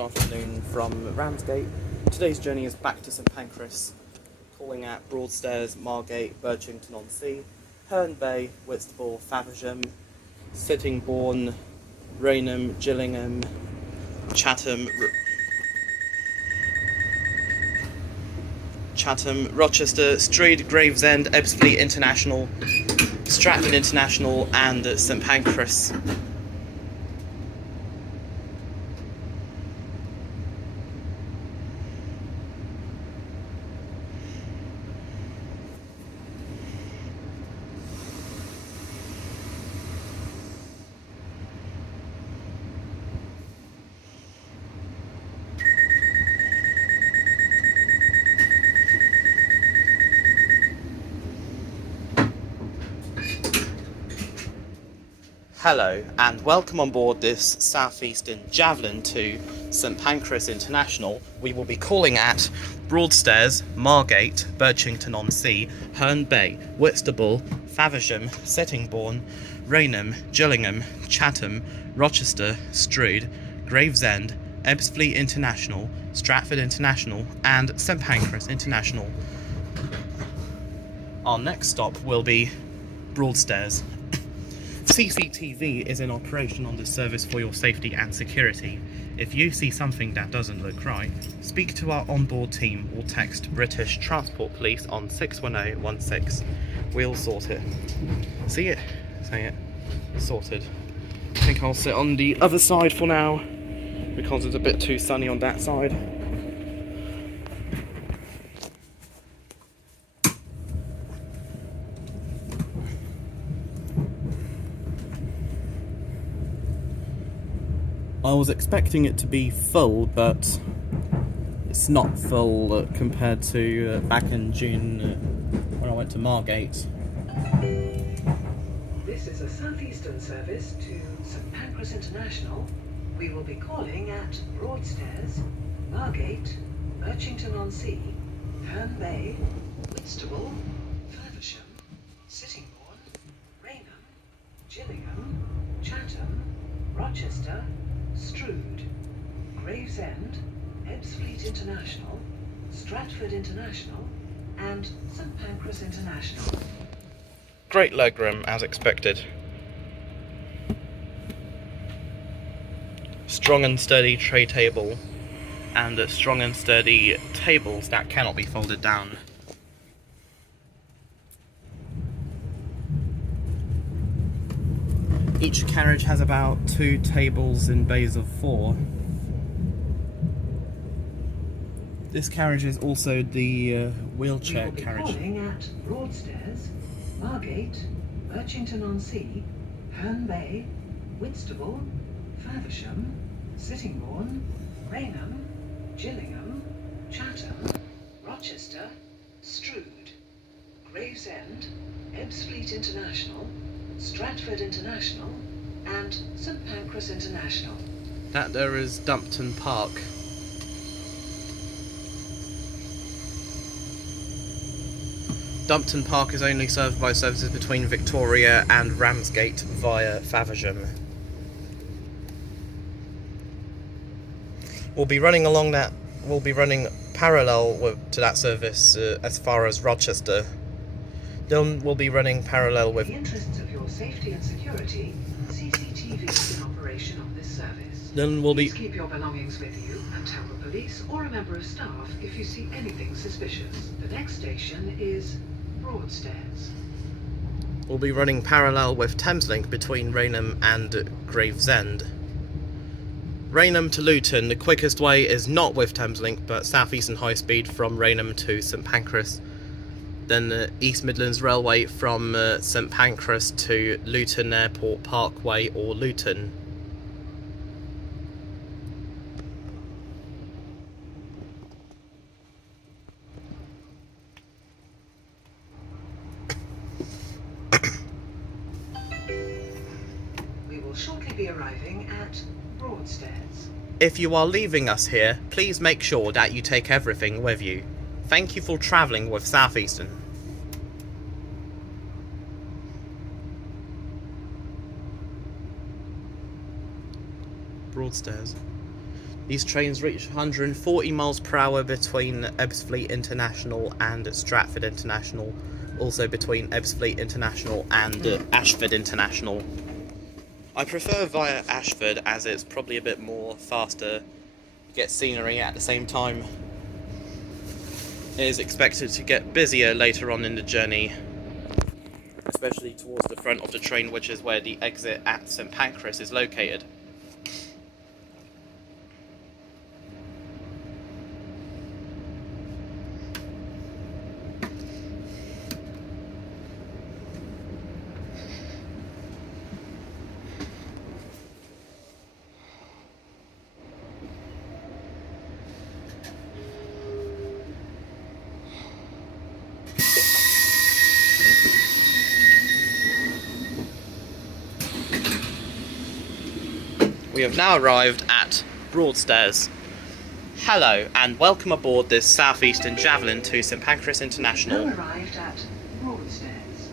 afternoon from Ramsgate. Today's journey is back to St Pancras, calling at Broadstairs, Margate, Birchington-on-Sea, Herne Bay, Whitstable, Faversham, Sittingbourne, Rainham, Gillingham, Chatham, Rochester, Strood, Gravesend, Ebbsfleet International, Stratford International and St Pancras. Hello and welcome on board this Southeastern Javelin to St Pancras International. We will be calling at Broadstairs, Margate, Birchington-on-Sea, Herne Bay, Whitstable, Faversham, Sittingbourne, Rainham, Gillingham, Chatham, Rochester, Strood, Gravesend, Ebbsfleet International, Stratford International and St Pancras International. Our next stop will be Broadstairs. CCTV is in operation on this service for your safety and security. If you see something that doesn't look right, speak to our onboard team or text British Transport Police on 61016. We'll sort it. See it? Say it. Sorted. I think I'll sit on the other side for now, because it's a bit too sunny on that side. I was expecting it to be full, but it's not full compared to back in June when I went to Margate. This is a Southeastern service to St Pancras International. We will be calling at Broadstairs, Margate, Birchington-on-Sea, Herne Bay, Whitstable, Faversham, Sittingbourne, Rainham, Gillingham, Chatham, Rochester, Strood, Gravesend, Ebbsfleet International, Stratford International and St Pancras International. Great legroom as expected. Strong and sturdy tray table and strong and sturdy tables that cannot be folded down. Each carriage has about 2 tables in bays of 4. This carriage is also the wheelchair carriage. We will be calling at Broadstairs, Margate, Birchington-on-Sea, Herne Bay, Whitstable, Faversham, Sittingbourne, Rainham, Gillingham, Chatham, Rochester, Strood, Gravesend, Ebbsfleet International, Stratford International and St Pancras International. That there is Dumpton Park. Dumpton Park is only served by services between Victoria and Ramsgate via Faversham. We'll be running parallel to that service as far as Rochester. Then we'll be running parallel with... In the interests of your safety and security, CCTV is in operation on this service. Then we'll Please keep your belongings with you and tell the police or a member of staff if you see anything suspicious. The next station is Broadstairs. We'll be running parallel with Thameslink between Rainham and Gravesend. Rainham to Luton, the quickest way is not with Thameslink but Southeastern High Speed from Rainham to St Pancras. Then East Midlands Railway from St Pancras to Luton Airport Parkway or Luton. We will shortly be arriving at Broadstairs. If you are leaving us here, please make sure that you take everything with you. Thank you for travelling with Southeastern. Broadstairs. These trains reach 140 miles per hour between Ebbsfleet International and Stratford International, also between Ebbsfleet International and Ashford International. I prefer via Ashford as it's probably a bit more faster, you get scenery at the same time. It is expected to get busier later on in the journey, especially towards the front of the train, which is where the exit at St Pancras is located. We have now arrived at Broadstairs. Hello and welcome aboard this Southeastern Javelin to St Pancras International. Now arrived at Broadstairs.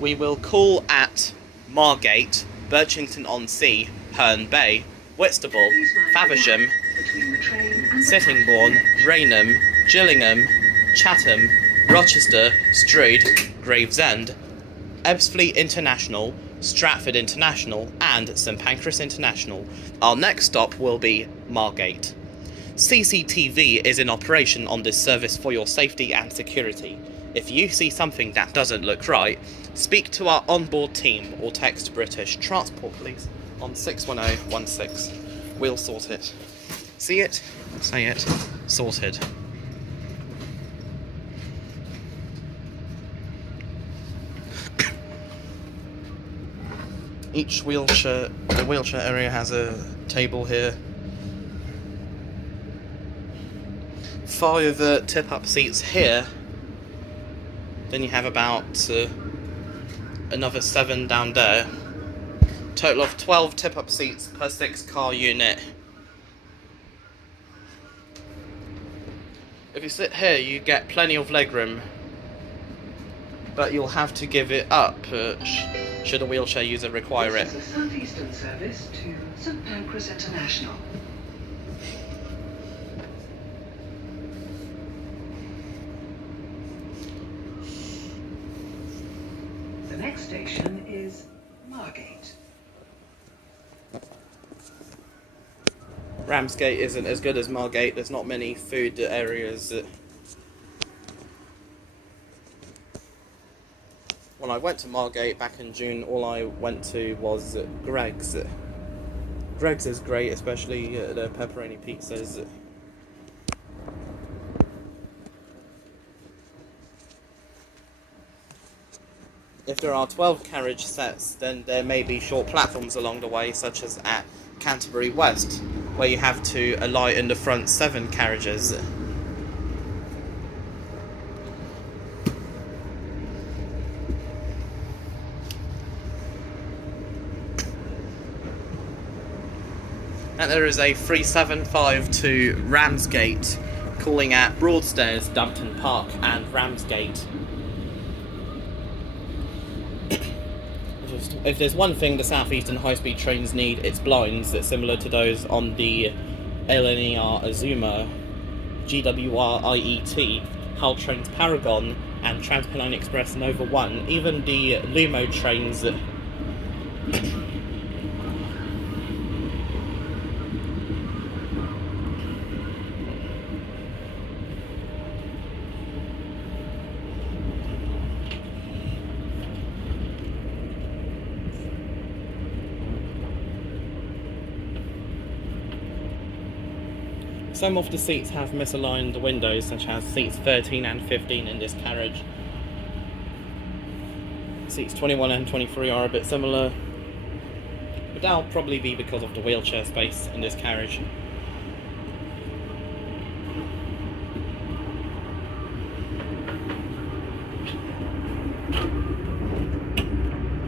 We will call at Margate, Birchington-on-Sea, Herne Bay, Whitstable, Faversham, Sittingbourne, Rainham, Gillingham, Chatham, Rochester, Strood, Gravesend, Ebbsfleet International, Stratford International and St Pancras International. Our next stop will be Margate. CCTV is in operation on this service for your safety and security. If you see something that doesn't look right, speak to our onboard team or text British Transport Police on 61016. We'll sort it. See it, say it, sorted. The wheelchair area has a table here. 5 tip-up seats here. Then you have about another 7 down there. Total of 12 tip-up seats per 6-car unit. If you sit here, you get plenty of legroom, but you'll have to give it up should a wheelchair user require it. This is a Southeastern service to St Pancras International. The next station is Margate. Ramsgate isn't as good as Margate. There's not many food areas. When I went to Margate back in June, all I went to was Greg's. Greg's is great, especially the pepperoni pizzas. If there are 12 carriage sets, then there may be short platforms along the way, such as at Canterbury West, where you have to alight in the front 7 carriages. And there is a 375 to Ramsgate, calling at Broadstairs, Dumpton Park and Ramsgate. If there's one thing the Southeastern high-speed trains need, it's blinds that's similar to those on the LNER Azuma, GWR IET, Hull Trains Paragon and Transpennine Express Nova 1, even the Lumo trains. Some of the seats have misaligned windows, such as seats 13 and 15 in this carriage. Seats 21 and 23 are a bit similar, but that'll probably be because of the wheelchair space in this carriage.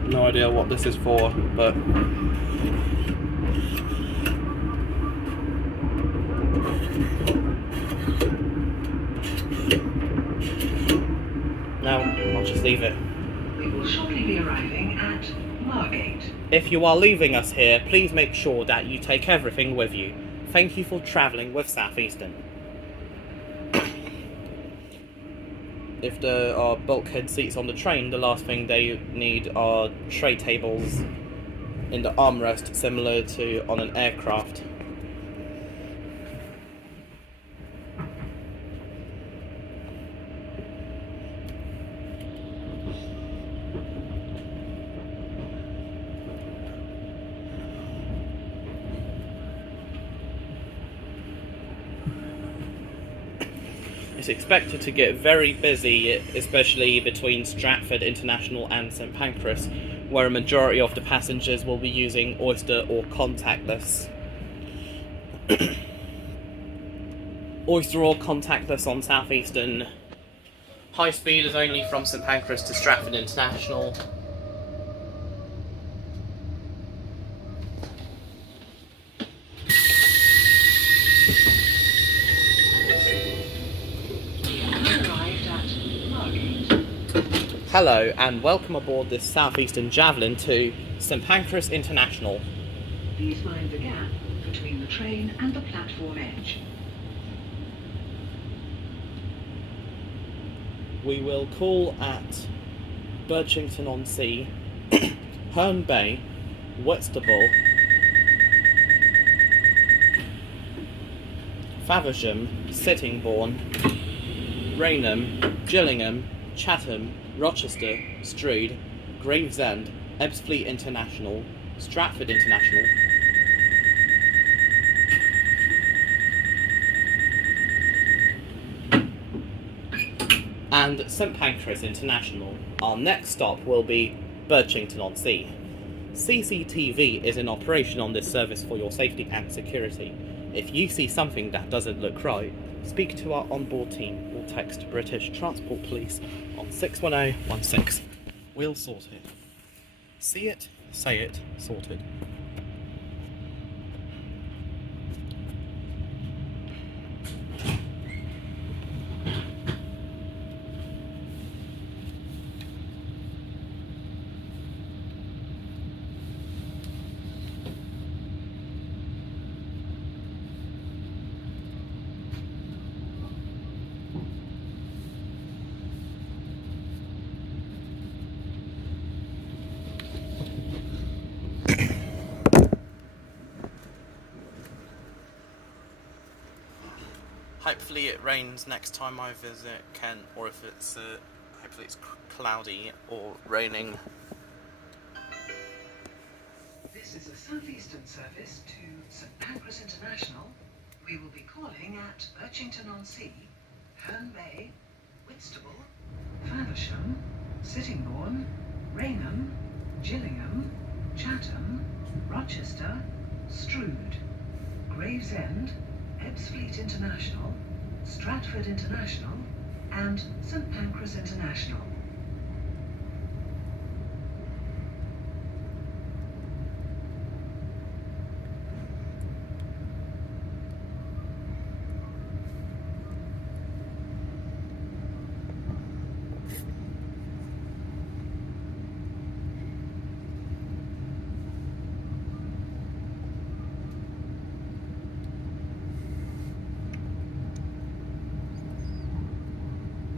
No idea what this is for, but now I'll just leave it. We will shortly be arriving at Margate. If you are leaving us here, please make sure that you take everything with you. Thank you for travelling with Southeastern. If there are bulkhead seats on the train, the last thing they need are tray tables in the armrest, similar to on an aircraft. It's expected to get very busy, especially between Stratford International and St Pancras, where a majority of the passengers will be using Oyster or contactless. Oyster or contactless on Southeastern. High speed is only from St Pancras to Stratford International. Hello and welcome aboard this Southeastern Javelin to St Pancras International. Please mind the gap between the train and the platform edge. We will call at Birchington-on-Sea, Herne Bay, Whitstable, Faversham, Sittingbourne, Rainham, Gillingham, Chatham, Rochester, Strood, Gravesend, Ebbsfleet International, Stratford International, and St Pancras International. Our next stop will be Birchington-on-Sea. CCTV is in operation on this service for your safety and security. If you see something that doesn't look right, speak to our onboard team or text British Transport Police on 61016. We'll sort it. See it, say it, sorted. Hopefully it rains next time I visit Kent, or if it's hopefully it's cloudy or raining. This is a Southeastern service to St Pancras International. We will be calling at Birchington-on-Sea, Herne Bay, Whitstable, Faversham, Sittingbourne, Rainham, Gillingham, Chatham, Rochester, Strood, Gravesend, Ebbsfleet International, Stratford International, and St Pancras International.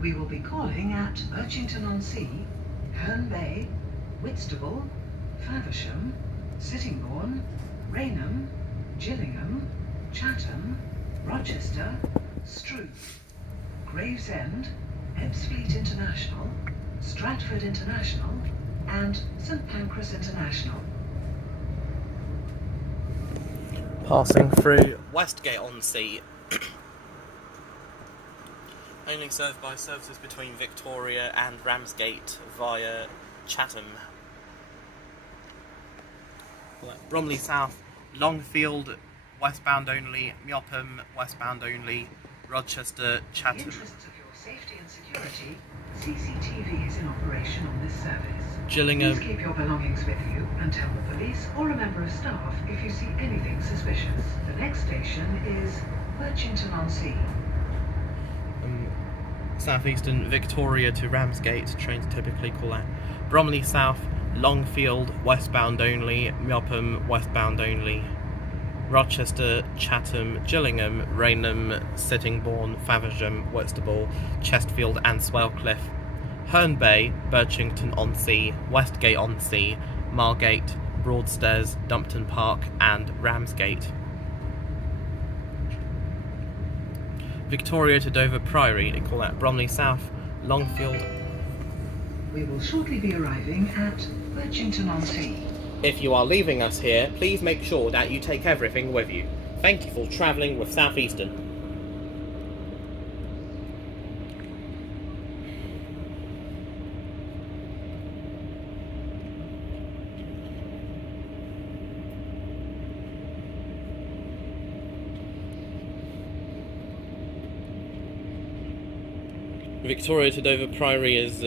We will be calling at Birchington-on-Sea, Herne Bay, Whitstable, Faversham, Sittingbourne, Rainham, Gillingham, Chatham, Rochester, Strood, Gravesend, Ebbsfleet International, Stratford International, and St Pancras International. Passing through Westgate-on-Sea. Only served by services between Victoria and Ramsgate via Chatham. Bromley South, Longfield, westbound only, Meopham, westbound only, Rochester, In the Chatham. interests of your safety and security, CCTV is in operation on this service. Gillingham. Please keep your belongings with you and tell the police or a member of staff if you see anything suspicious. The next station is Birchington-on-Sea. Southeastern Victoria to Ramsgate, trains typically call at Bromley South, Longfield westbound only, Meopham westbound only, Rochester, Chatham, Gillingham, Rainham, Sittingbourne, Faversham, Whitstable, Chestfield and Swalecliffe, Herne Bay, Birchington-on-Sea, Westgate-on-Sea, Margate, Broadstairs, Dumpton Park and Ramsgate. Victoria to Dover Priory, they call that Bromley South, Longfield. We will shortly be arriving at Birchington-on-Sea. If you are leaving us here, please make sure that you take everything with you. Thank you for travelling with Southeastern. Victoria to Dover Priory is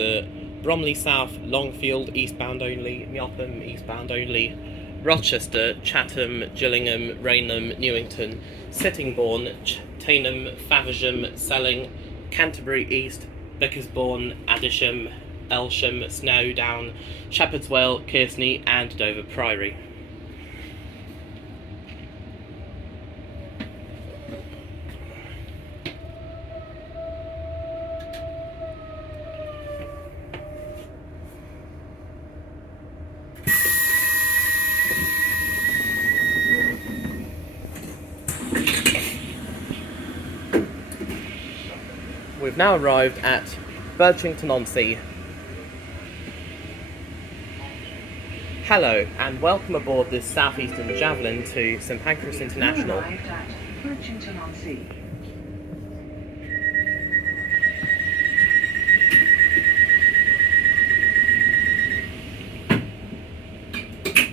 Bromley South, Longfield, eastbound only, Meopham, eastbound only, Rochester, Chatham, Gillingham, Rainham, Newington, Sittingbourne, Teynham, Faversham, Selling, Canterbury East, Bickersbourne, Addisham, Elsham, Snowdown, Shepherd's Well, Kearsney and Dover Priory. We've now arrived at Birchington-on-Sea. Hello and welcome aboard this Southeastern Javelin to St Pancras International. We've arrived at Birchington-on-Sea.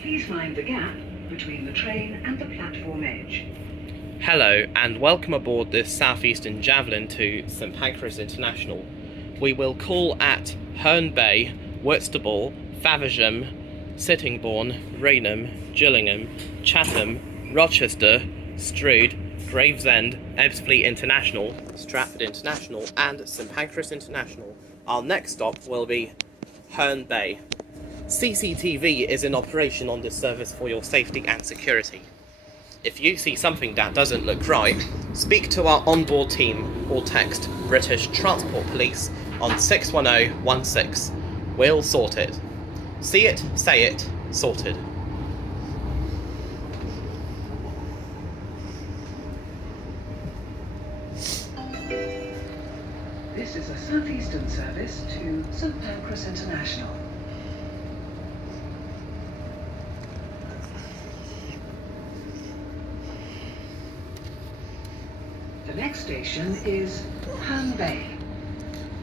Please mind the gap between the train and the platform edge. Hello and welcome aboard this Southeastern Javelin to St Pancras International. We will call at Herne Bay, Whitstable, Faversham, Sittingbourne, Rainham, Gillingham, Chatham, Rochester, Strood, Gravesend, Ebbsfleet International, Stratford International and St Pancras International. Our next stop will be Herne Bay. CCTV is in operation on this service for your safety and security. If you see something that doesn't look right, speak to our onboard team or text British Transport Police on 61016. We'll sort it. See it, say it, sorted. This is a Southeastern service to St Pancras International. The next station is Herne Bay.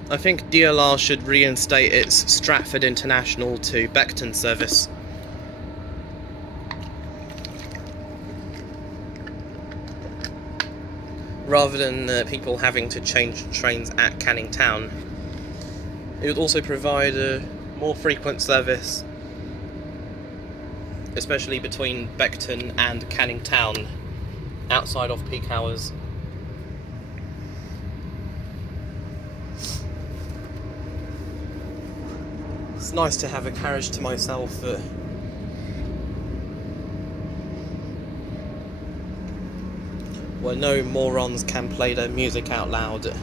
I think DLR should reinstate its Stratford International to Beckton service. Rather than people having to change trains at Canning Town. It would also provide a more frequent service, especially between Beckton and Canning Town, outside of peak hours. It's nice to have a carriage to myself where no morons can play their music out loud.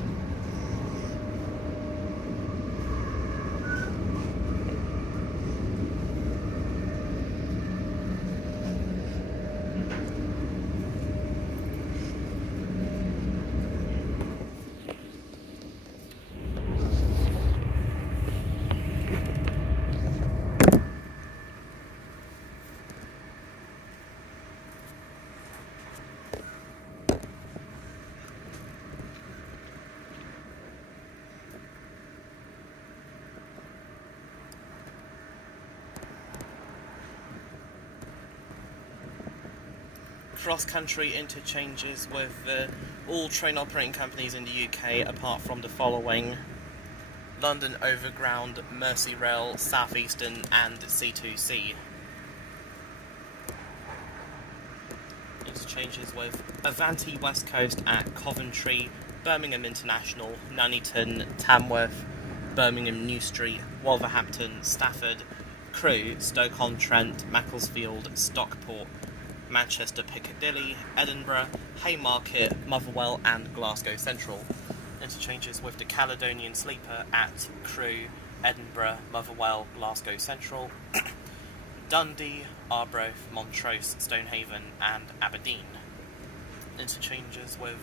Cross-country interchanges with all train operating companies in the UK apart from the following: London Overground, Merseyrail, Southeastern and C2C. Interchanges with Avanti West Coast at Coventry, Birmingham International, Nuneaton, Tamworth, Birmingham New Street, Wolverhampton, Stafford, Crewe, Stoke-on-Trent, Macclesfield, Stockport, Manchester Piccadilly, Edinburgh, Haymarket, Motherwell and Glasgow Central. Interchanges with the Caledonian Sleeper at Crewe, Edinburgh, Motherwell, Glasgow Central, Dundee, Arbroath, Montrose, Stonehaven and Aberdeen. Interchanges with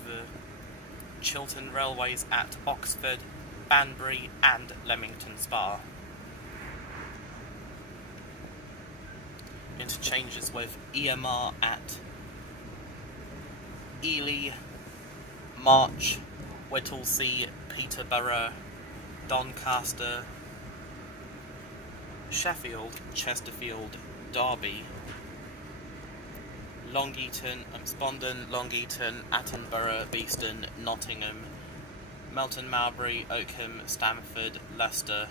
Chiltern Railways at Oxford, Banbury and Leamington Spa. Interchanges with EMR at Ely, March, Whittlesea, Peterborough, Doncaster, Sheffield, Chesterfield, Derby, Long Eaton, Spondon, Long Eaton, Attenborough, Beeston, Nottingham, Melton Mowbray, Oakham, Stamford, Leicester,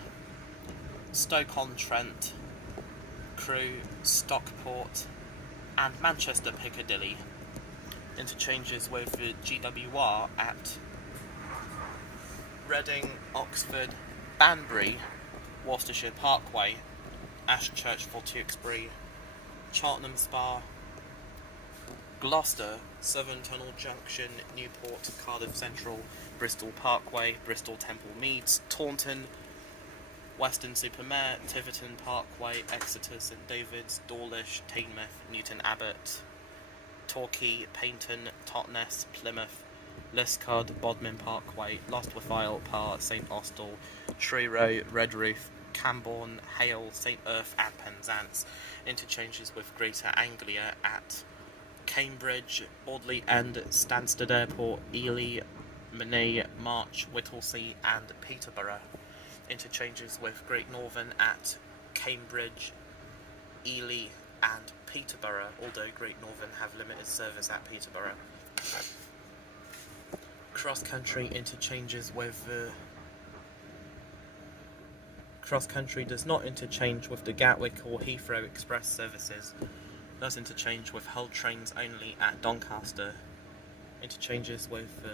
Stoke-on-Trent, Crewe, Stockport and Manchester Piccadilly. Interchanges with GWR at Reading, Oxford, Banbury, Worcestershire Parkway, Ashchurch for Tewkesbury, Cheltenham Spa, Gloucester, Southern Tunnel Junction, Newport, Cardiff Central, Bristol Parkway, Bristol Temple Meads, Taunton, Weston-super-Mare, Tiverton Parkway, Exeter, St David's, Dawlish, Teignmouth, Newton Abbot, Torquay, Paynton, Totnes, Plymouth, Liscard, Bodmin Parkway, Lostwithiel, Parr, St Austell, Truro, Redroof, Camborne, Hale, St Erth and Penzance. Interchanges with Greater Anglia at Cambridge, Audley End, Stansted Airport, Ely, Menai, March, Whittlesea and Peterborough. Interchanges with Great Northern at Cambridge, Ely and Peterborough, although Great Northern have limited service at Peterborough. Cross-country interchanges with Cross-country does not interchange with the Gatwick or Heathrow Express services. Does interchange with Hull trains only at Doncaster. Interchanges with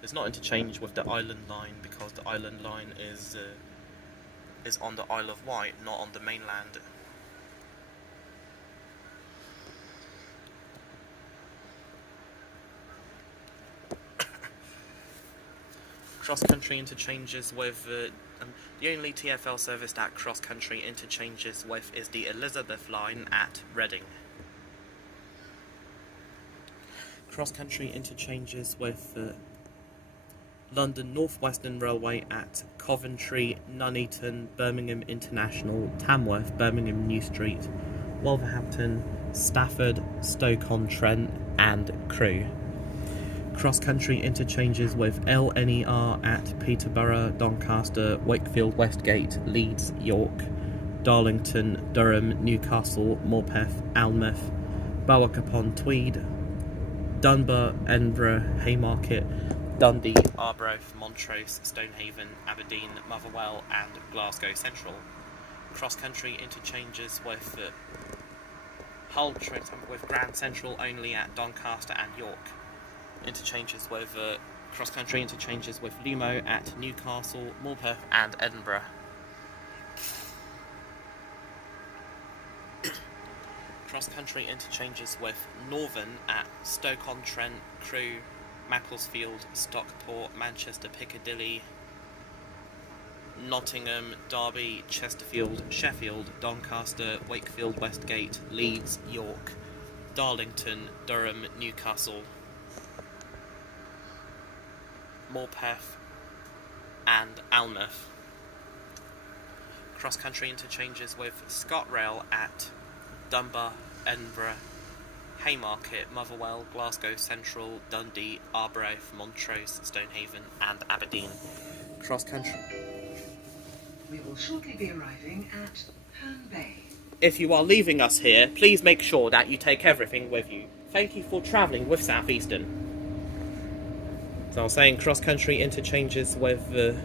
does not interchange with the Island Line because the Island Line is on the Isle of Wight, not on the mainland. Cross-country interchanges with the only TfL service that cross-country interchanges with is the Elizabeth Line at Reading. Cross-country interchanges with London North Western Railway at Coventry, Nuneaton, Birmingham International, Tamworth, Birmingham New Street, Wolverhampton, Stafford, Stoke-on-Trent and Crewe. Cross-country interchanges with LNER at Peterborough, Doncaster, Wakefield, Westgate, Leeds, York, Darlington, Durham, Newcastle, Morpeth, Alnmouth, Berwick-upon-Tweed, Dunbar, Edinburgh, Haymarket, Dundee, Arbroath, Montrose, Stonehaven, Aberdeen, Motherwell and Glasgow Central. Cross-country interchanges with Hull with Grand Central only at Doncaster and York. Interchanges with cross-country interchanges with Lumo at Newcastle, Morpeth and Edinburgh. Cross-country interchanges with Northern at Stoke-on-Trent, Crewe, Macclesfield, Stockport, Manchester Piccadilly, Nottingham, Derby, Chesterfield, Sheffield, Doncaster, Wakefield, Westgate, Leeds, York, Darlington, Durham, Newcastle, Morpeth and Alnmouth. Cross-country interchanges with ScotRail at Dunbar, Edinburgh, Haymarket, Motherwell, Glasgow Central, Dundee, Arbroath, Montrose, Stonehaven and Aberdeen. Cross-country. We will shortly be arriving at Herne Bay. If you are leaving us here, please make sure that you take everything with you. Thank you for travelling with Southeastern. So I was saying cross-country interchanges with the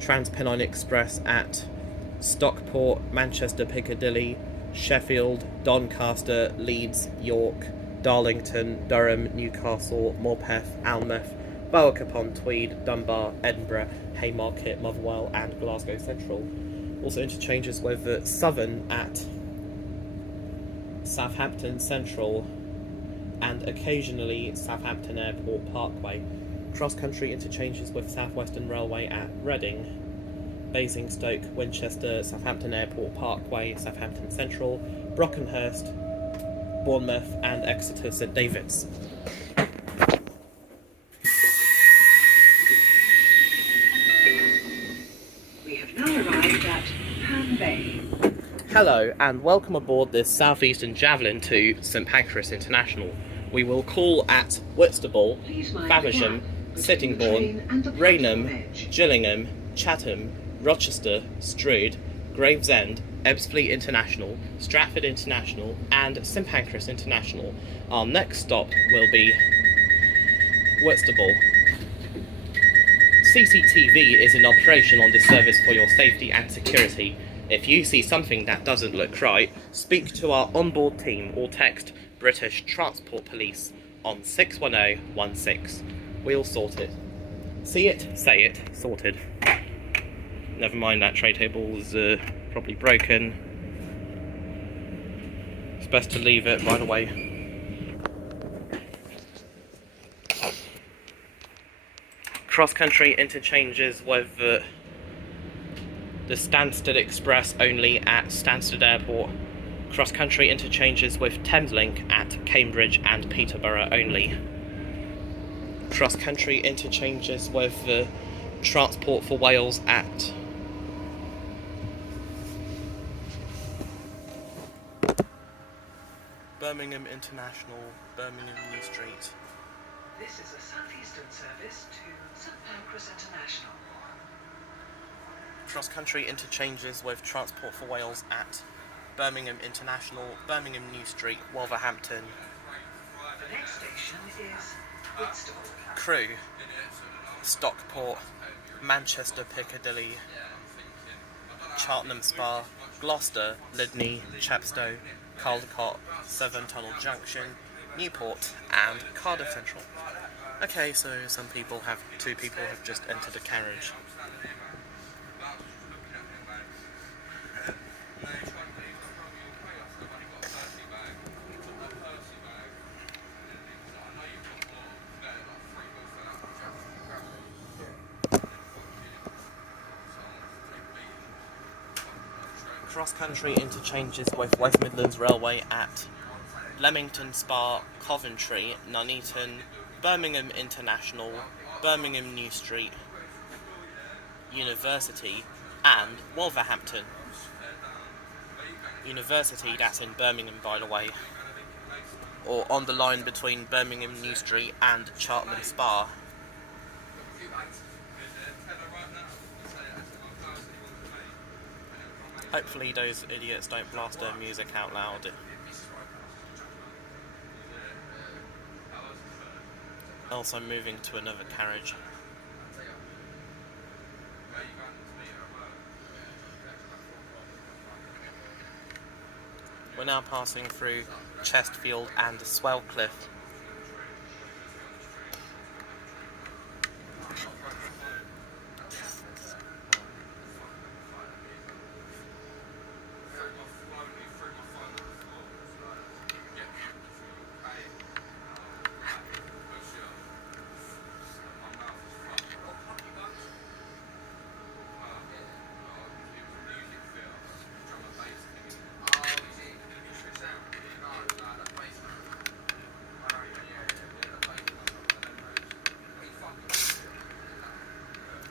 Trans-Pennine Express at Stockport, Manchester Piccadilly, Sheffield, Doncaster, Leeds, York, Darlington, Durham, Newcastle, Morpeth, Alnmouth, Berwick-upon-Tweed, Dunbar, Edinburgh, Haymarket, Motherwell and Glasgow Central. Also interchanges with Southern at Southampton Central and occasionally Southampton Airport Parkway. Cross-country interchanges with Southwestern Railway at Reading, Basingstoke, Winchester, Southampton Airport Parkway, Southampton Central, Brockenhurst, Bournemouth and Exeter St David's. We have now arrived at Herne Bay. Hello and welcome aboard this Southeastern Javelin to St Pancras International. We will call at Whitstable, Faversham, Sittingbourne, Rainham, Gillingham, Chatham, Rochester, Strood, Gravesend, Ebbsfleet International, Stratford International and St Pancras International. Our next stop will be Whitstable. CCTV is in operation on this service for your safety and security. If you see something that doesn't look right, speak to our onboard team or text British Transport Police on 61016. We'll sort it. See it, say it, sorted. Never mind that tray table is probably broken. It's best to leave it right away. Cross-country interchanges with the Stansted Express only at Stansted Airport. Cross-country interchanges with Thameslink at Cambridge and Peterborough only. Cross-country interchanges with the Transport for Wales at Birmingham International, Birmingham New Street. This is a Southeastern service to St Pancras International. Cross-country interchanges with Transport for Wales at Birmingham International, Birmingham New Street, Wolverhampton. The next station is Whitstable. Crewe, Stockport, Manchester Piccadilly, Cheltenham Spa, Gloucester, Lydney, Chepstow, Caldecott, Severn Tunnel Junction, Newport and Cardiff Central. Okay, so two people have just entered a carriage. Cross-country interchanges with West Midlands Railway at Leamington Spa, Coventry, Nuneaton, Birmingham International, Birmingham New Street, University and Wolverhampton. University, that's in Birmingham by the way, or on the line between Birmingham New Street and Cheltenham Spa. Hopefully those idiots don't blast their music out loud. Else I'm moving to another carriage. We're now passing through Chestfield and Swalecliffe.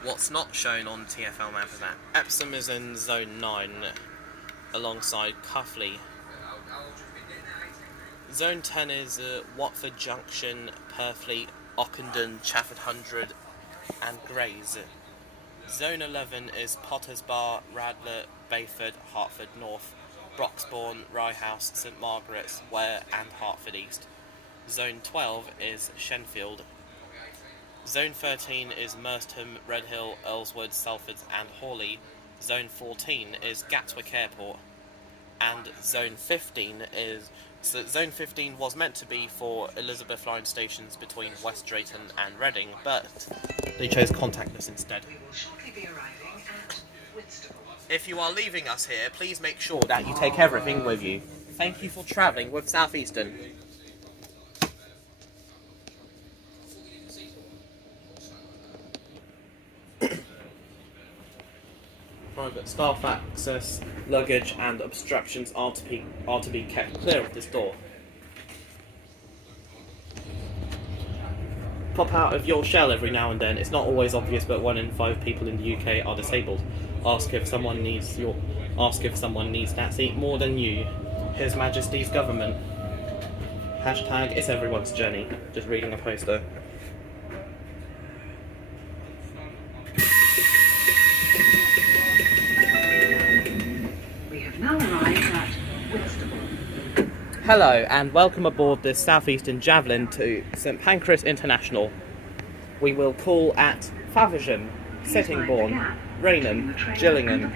What's not shown on TfL map is that Epsom is in Zone 9 alongside Cuffley. Zone 10 is Watford Junction, Purfleet, Ockenden, Chafford 100 and Grays. Zone 11 is Potters Bar, Radlett, Bayford, Hertford North, Broxbourne, Rye House, St Margaret's, Ware and Hertford East. Zone 12 is Shenfield. Zone 13 is Merstham, Redhill, Earlswood, Salford and Hawley. Zone 14 is Gatwick Airport. And Zone 15 was meant to be for Elizabeth Line stations between West Drayton and Reading, but they chose contactless instead. We will shortly be arriving at Whitstable. If you are leaving us here, please make sure that you take everything with you. Thank you for travelling with Southeastern. Private staff access, luggage and obstructions are to be kept clear of this door. Pop out of your shell every now and then. It's not always obvious, but 1 in 5 people in the UK are disabled. Ask if someone needs that seat more than you. His Majesty's government. Hashtag it's everyone's journey. Just reading a poster. We have now arrived at Whitstable. Hello and welcome aboard this Southeastern Javelin to St Pancras International. We will call at Faversham, Sittingbourne, Rainham, Gillingham,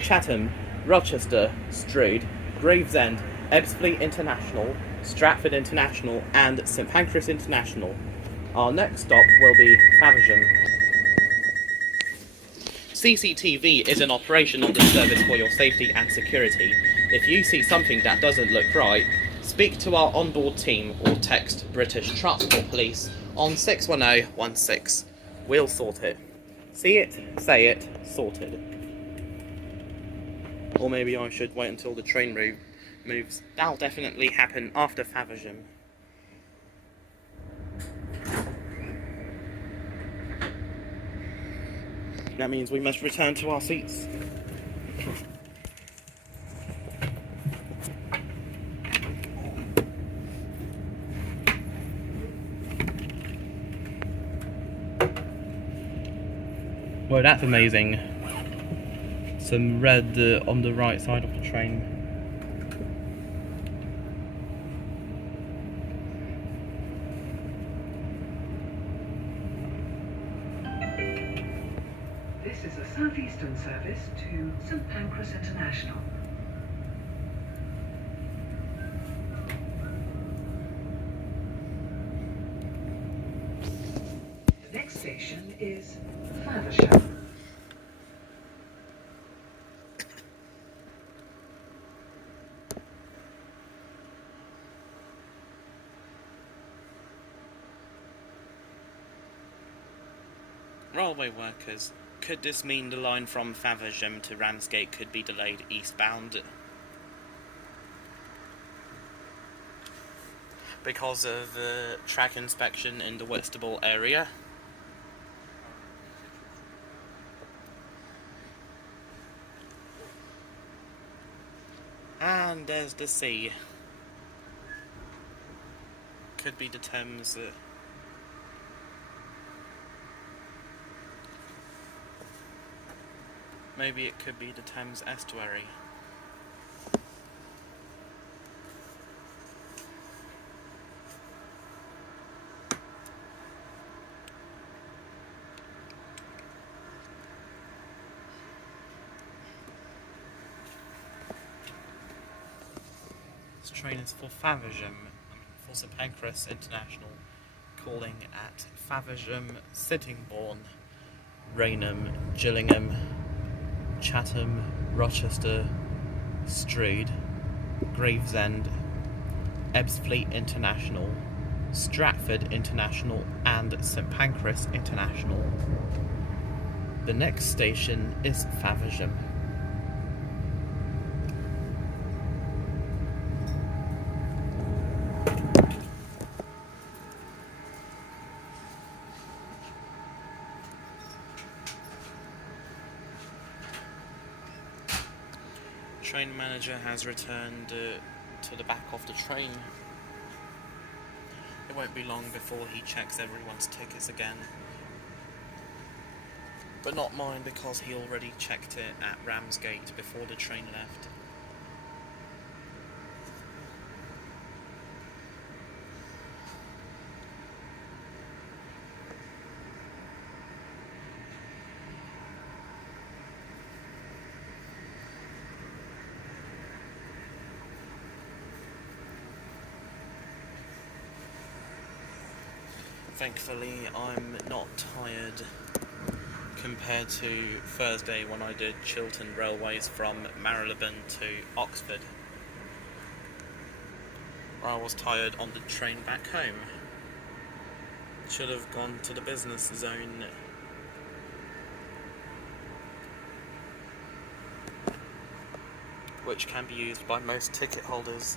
Chatham, Rochester, Strood, Gravesend, Ebbsfleet International, Stratford International and St Pancras International. Our next stop will be Faversham. CCTV is in operation on this service for your safety and security. If you see something that doesn't look right, speak to our onboard team or text British Transport Police on 61016. We'll sort it. See it, say it, sorted. Or maybe I should wait until the train moves. That'll definitely happen after Faversham. That means we must return to our seats. Well, that's amazing. Some red on the right side of the train. This is a Southeastern service to St Pancras International. The next station is Faversham. Railway workers. Could this mean the line from Faversham to Ramsgate could be delayed eastbound? Because of the track inspection in the Whitstable area? And there's the sea. Could be the Thames. Maybe it could be the Thames estuary. This train is for Faversham, for St Pancras International, calling at Faversham, Sittingbourne, Rainham, Gillingham, Chatham, Rochester, Strood, Gravesend, Ebbsfleet International, Stratford International and St Pancras International. The next station is Faversham. Train manager has returned to the back of the train. It won't be long before he checks everyone's tickets again. But not mine, because he already checked it at Ramsgate before the train left. Thankfully, I'm not tired, compared to Thursday when I did Chiltern Railways from Marylebone to Oxford. I was tired on the train back home. Should have gone to the business zone. Which can be used by most ticket holders.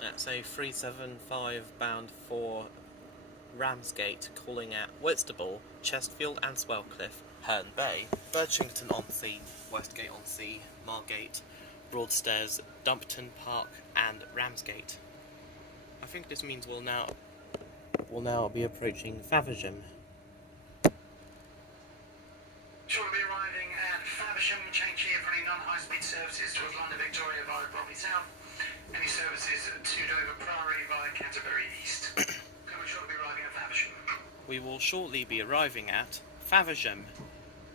That's a 375 bound for Ramsgate, calling at Whitstable, Chestfield and Swalecliffe, Herne Bay, Birchington-on-Sea, Westgate-on-Sea, Margate, Broadstairs, Dumpton Park and Ramsgate. I think this means we'll now be approaching Faversham. Shortly arriving at Faversham, change here for any non-high-speed services towards London Victoria via Bromley South. Any services to Dover Priory via Canterbury East. We'll shortly be arriving at Faversham. We will shortly be arriving at Faversham.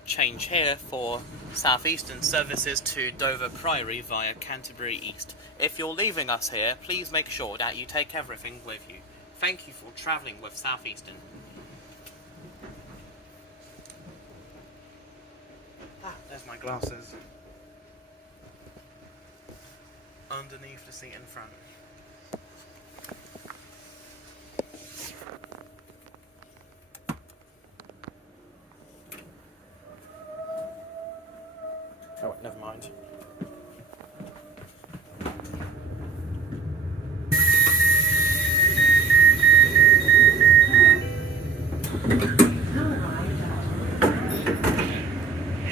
Change here for Southeastern services to Dover Priory via Canterbury East. If you're leaving us here, please make sure that you take everything with you. Thank you for travelling with Southeastern. There's my glasses. Underneath the seat in front. Oh, never mind.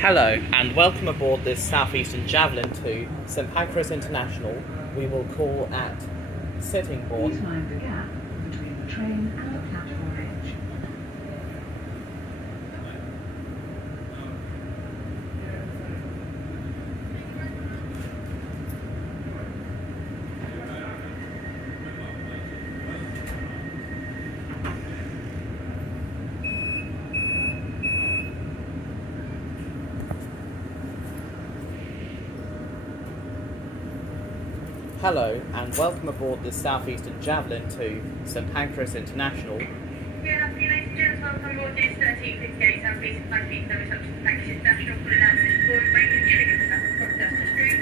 Hello, and welcome aboard this Southeastern Javelin to St Pancras International. We will call at Sittingbourne. Please mind the gap between the train and the platform edge. Hello, and welcome aboard this Southeastern Javelin to St Pancras International. Good afternoon, ladies and gents. Welcome aboard this 1358 Southeastern Flight service up to St Pancras International, pulling out Sittingbourne, Rainham, Gillingham, Rochester to Strood.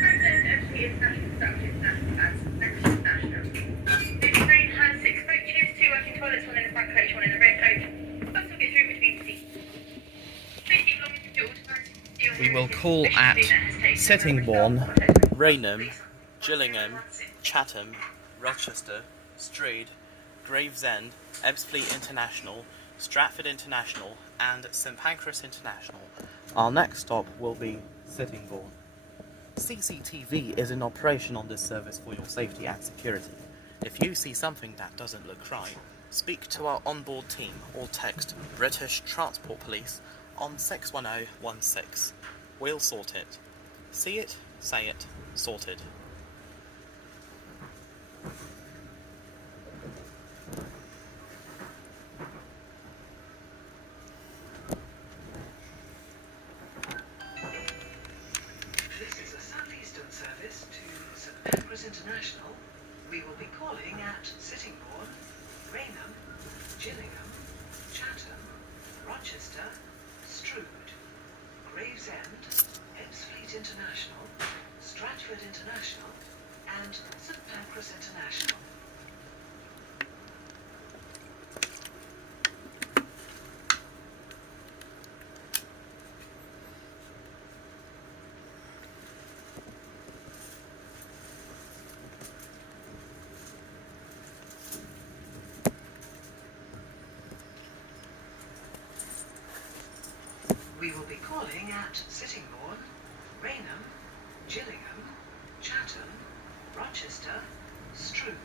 Gravesend, Ebbsfleet International, Stratford HS1 and St Pancras International. This train has 6 coaches, 2 working toilets, 1 We will call at Sittingbourne, Rainham, Gillingham, Chatham, Rochester, Strood, Gravesend, Ebbsfleet International, Stratford International and St Pancras International. Our next stop will be Sittingbourne. CCTV is in operation on this service for your safety and security. If you see something that doesn't look right, speak to our onboard team or text British Transport Police on 61016. We'll sort it. See it, say it, sorted. This is a Southeastern service to St Pancras International. We will be calling at Sittingbourne, Rainham, Gillingham, Chatham, Rochester, Strood, Gravesend, Ebbsfleet International, Stratford International, and St Pancras International. We will be calling at Sittingbourne, Rainham, Gillingham, Chatham, Rochester, Strood,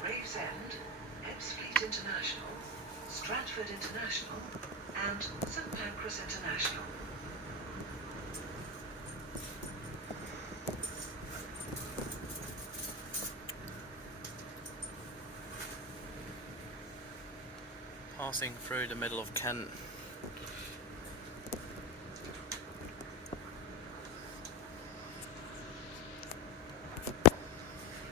Gravesend, Ebbsfleet International, Stratford International, and St Pancras International. Passing through the middle of Kent.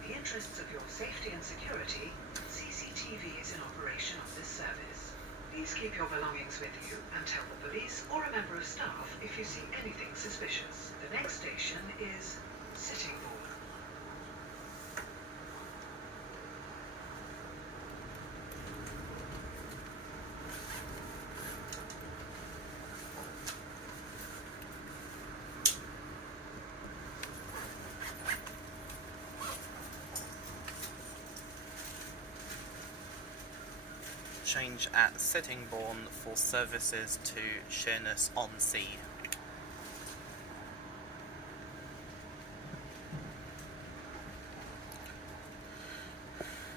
In the interests of your safety and security, CCTV is in operation on this service. Please keep your belongings with you and tell the police or a member of staff if you see anything suspicious. The next station is Sittingbourne. Change at Sittingbourne for services to Sheerness-on-Sea.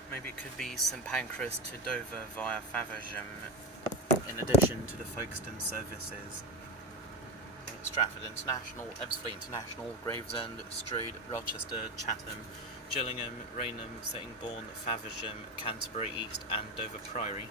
Maybe it could be St Pancras to Dover via Faversham, in addition to the Folkestone services. Stratford International, Ebbsfleet International, Gravesend, Strood, Rochester, Chatham, Gillingham, Rainham, Sittingbourne, Faversham, Canterbury East and Dover Priory.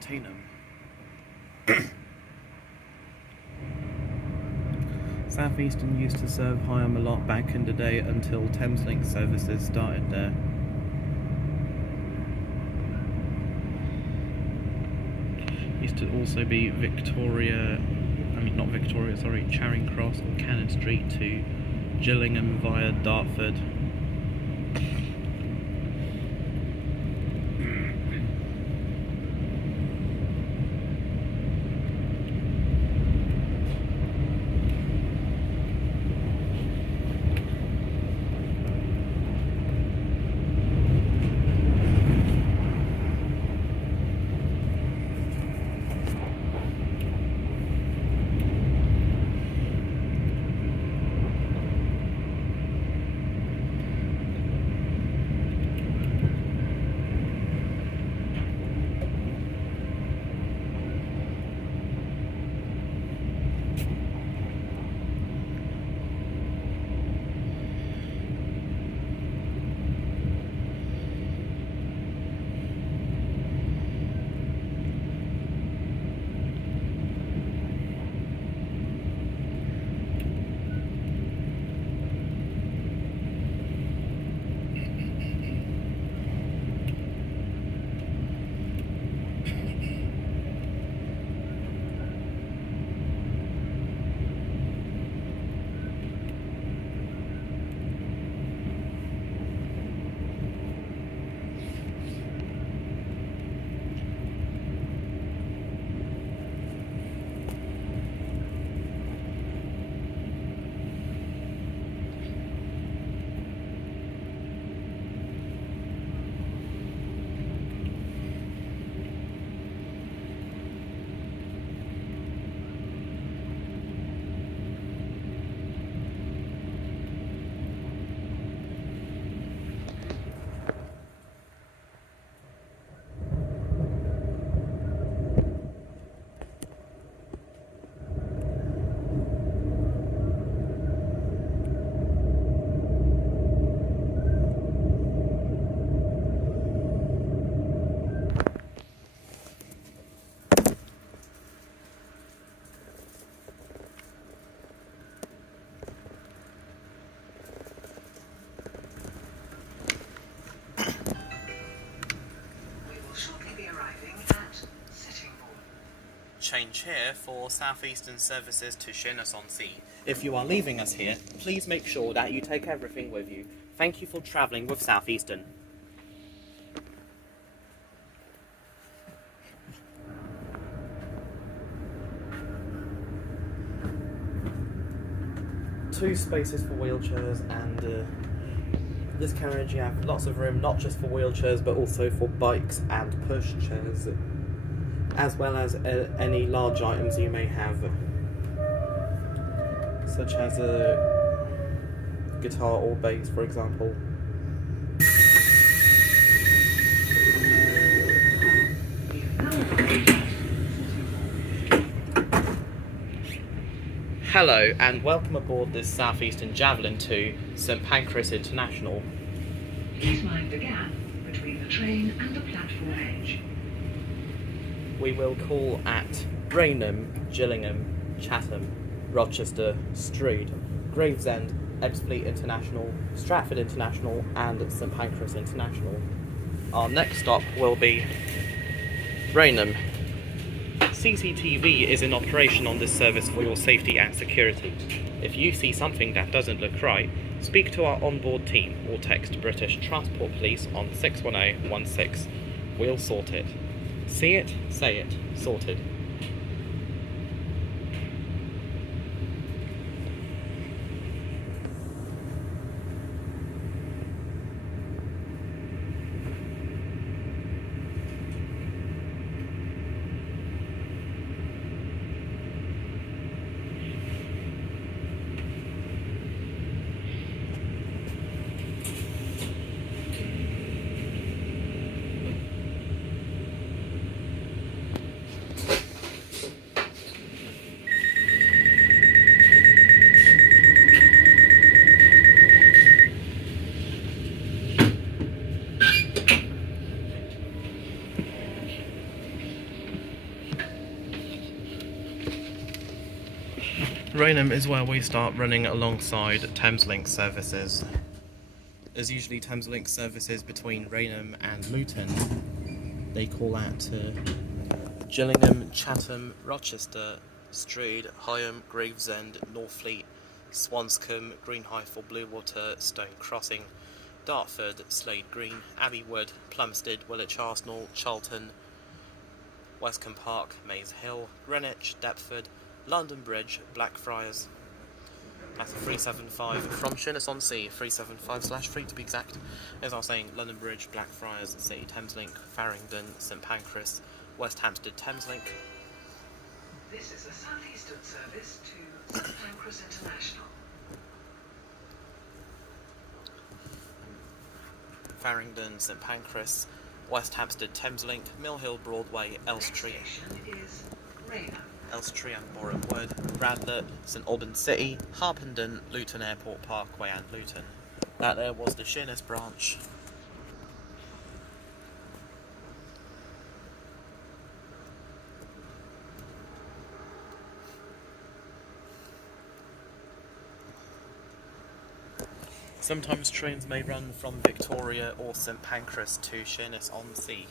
Teynham. Southeastern used to serve Herne a lot back in the day until Thameslink services started there. Used to also be Charing Cross or Cannon Street to Gillingham via Dartford. launch here for Southeastern services to Sheerness-on-Sea. If you are leaving us here, please make sure that you take everything with you. Thank you for travelling with Southeastern. Two spaces for wheelchairs, and this carriage you have lots of room, not just for wheelchairs but also for bikes and pushchairs, as well as any large items you may have, such as a guitar or bass, for example. Hello and welcome aboard this Southeastern Javelin to St Pancras International. Please mind the gap between the train and the platform edge. We will call at Rainham, Gillingham, Chatham, Rochester, Strood, Gravesend, Ebbsfleet International, Stratford International and St Pancras International. Our next stop will be Rainham. CCTV is in operation on this service for your safety and security. If you see something that doesn't look right, speak to our onboard team or text British Transport Police on 61016. We'll sort it. See it, say it, sorted. Rainham is where we start running alongside Thameslink services. There's usually Thameslink services between Rainham and Luton. They call out to Gillingham, Chatham, Rochester, Strood, Herne, Gravesend, Northfleet, Swanscombe, Greenhithe or Bluewater, Stone Crossing, Dartford, Slade Green, Abbeywood, Plumstead, Woolwich Arsenal, Charlton, Westcombe Park, Maze Hill, Greenwich, Deptford, London Bridge, Blackfriars. That's a 375 from Sheerness-on-Sea, 375/3 to be exact. As I was saying, London Bridge, Blackfriars, City Thameslink, Farringdon, St Pancras, West Hampstead Thameslink. This is a Southeastern service to St Pancras International. Farringdon, St Pancras, West Hampstead Thameslink, Mill Hill Broadway, Elstree. Next station is Rainham. Elstree and Boreham Wood, Radlett, St Albans City, Harpenden, Luton Airport Parkway and Luton. That there was the Sheerness branch. Sometimes trains may run from Victoria or St Pancras to Sheerness-on-Sea.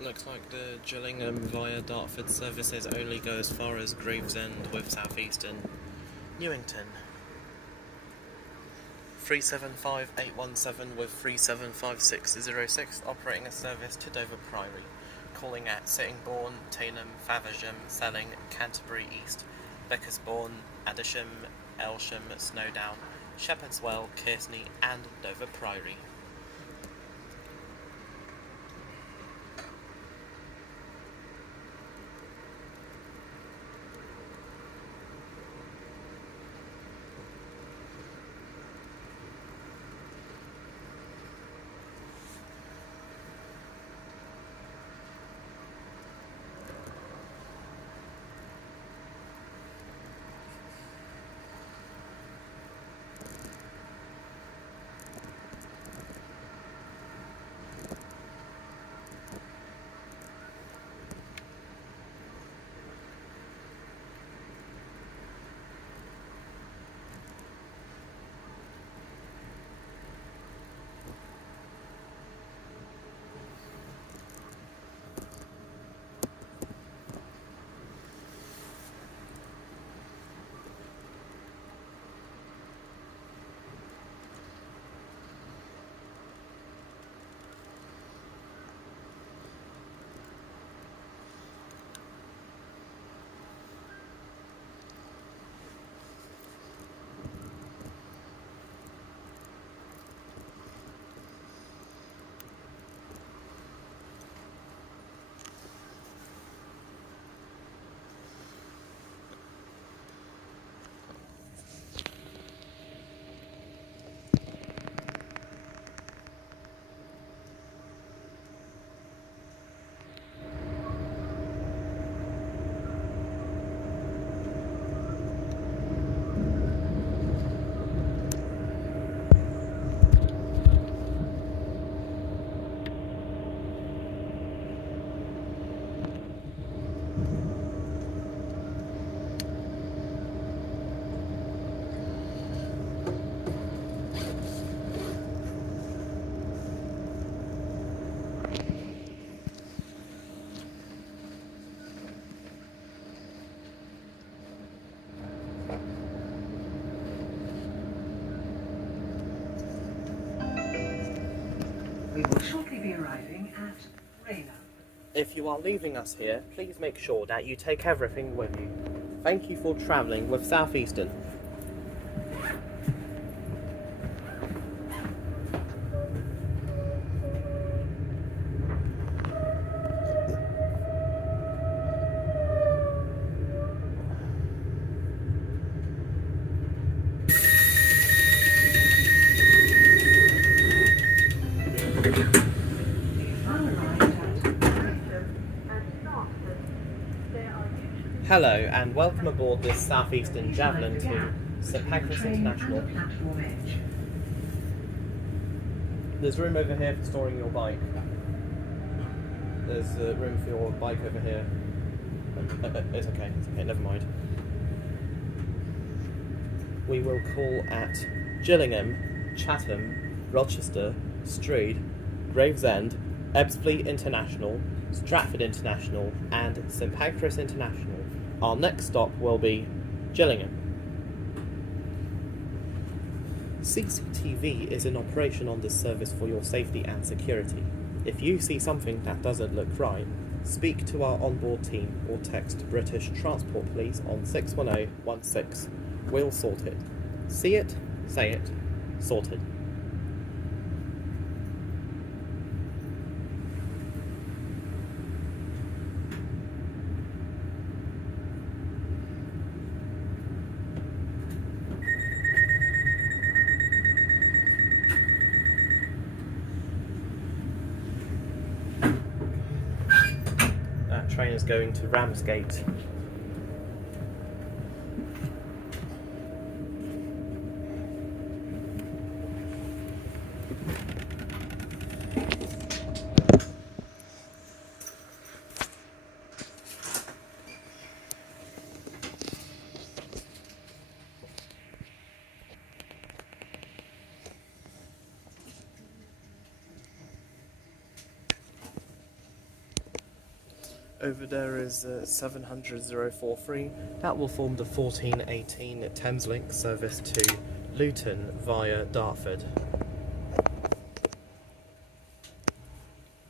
Looks like the Gillingham via Dartford services only go as far as Gravesend with Southeastern. Newington. 375817 with 375606 operating a service to Dover Priory. Calling at Sittingbourne, Teynham, Faversham, Selling, Canterbury East, Beckersbourne, Addisham, Elsham, Snowdown, Shepherd's Well, Kearsley and Dover Priory. We will shortly be arriving at Rainham. If you are leaving us here, please make sure that you take everything with you. Thank you for travelling with Southeastern. Hello and welcome aboard this Southeastern Javelin to St Pancras International. There's room over here for storing your bike. There's room for your bike over here. It's okay, never mind. We will call at Gillingham, Chatham, Rochester, Strood, Gravesend, Ebbsfleet International, Stratford International and St Pancras International. Our next stop will be Gillingham. CCTV is in operation on this service for your safety and security. If you see something that doesn't look right, speak to our onboard team or text British Transport Police on 61016. We'll sort it. See it, say it, sorted. Train is going to Ramsgate. Over there is 700,043. That will form the 1418 Thameslink service to Luton via Dartford.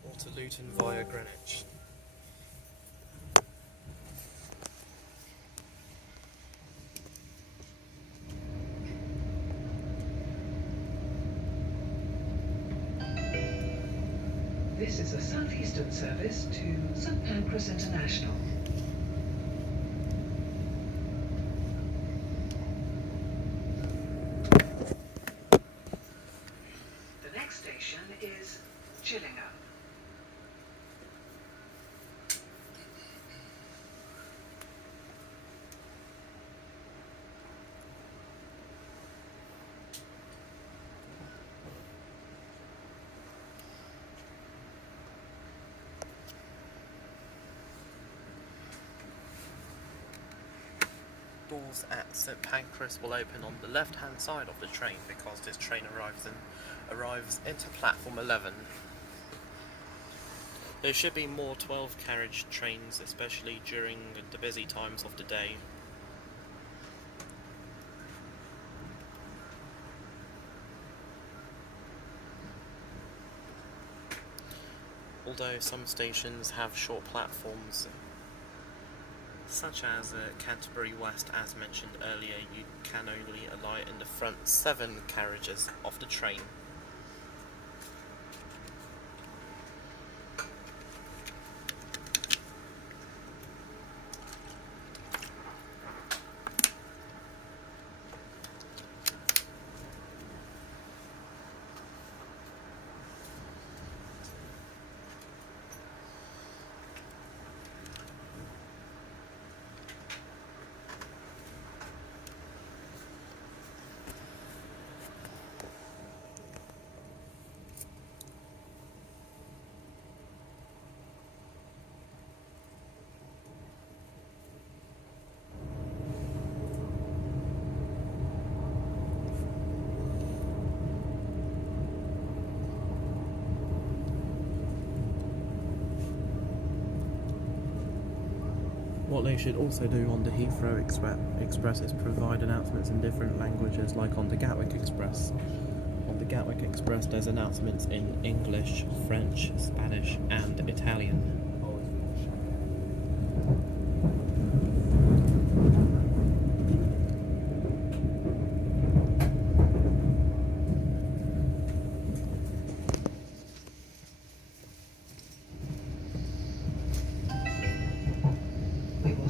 Or to Luton via Greenwich. This is a Southeastern service to St Pancras International. The next station is Gillingham. Doors at St Pancras will open on the left-hand side of the train because this train arrives into platform 11. There should be more 12-carriage trains, especially during the busy times of the day. Although some stations have short platforms, such as Canterbury West, as mentioned earlier, you can only alight in the front 7 carriages of the train. What they should also do on the Heathrow Express is provide announcements in different languages, like on the Gatwick Express. On the Gatwick Express there's announcements in English, French, Spanish and Italian.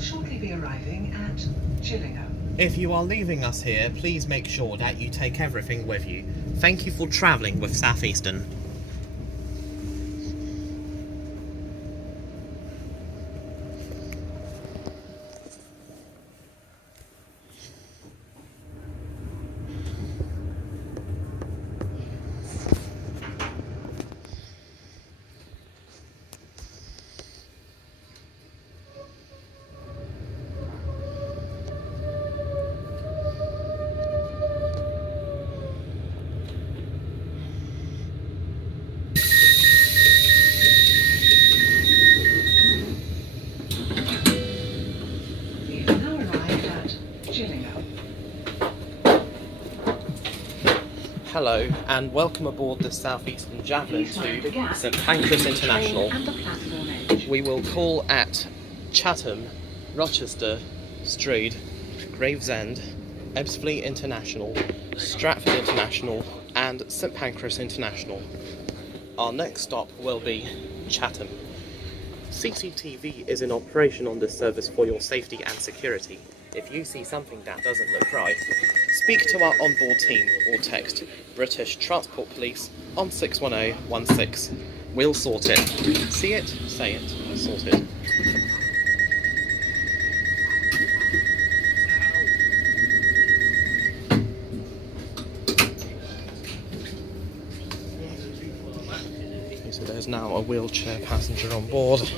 Shortly be arriving at Gillingham. If you are leaving us here, please make sure that you take everything with you. Thank you for travelling with Southeastern. Hello and welcome aboard the Southeastern Javelin to St Pancras International. We will call at Chatham, Rochester, Strood, Gravesend, Ebbsfleet International, Stratford International and St Pancras International. Our next stop will be Chatham. CCTV is in operation on this service for your safety and security. If you see something that doesn't look right, speak to our onboard team or text British Transport Police on 61016. We'll sort it. See it, say it, sorted. So there's now a wheelchair passenger on board.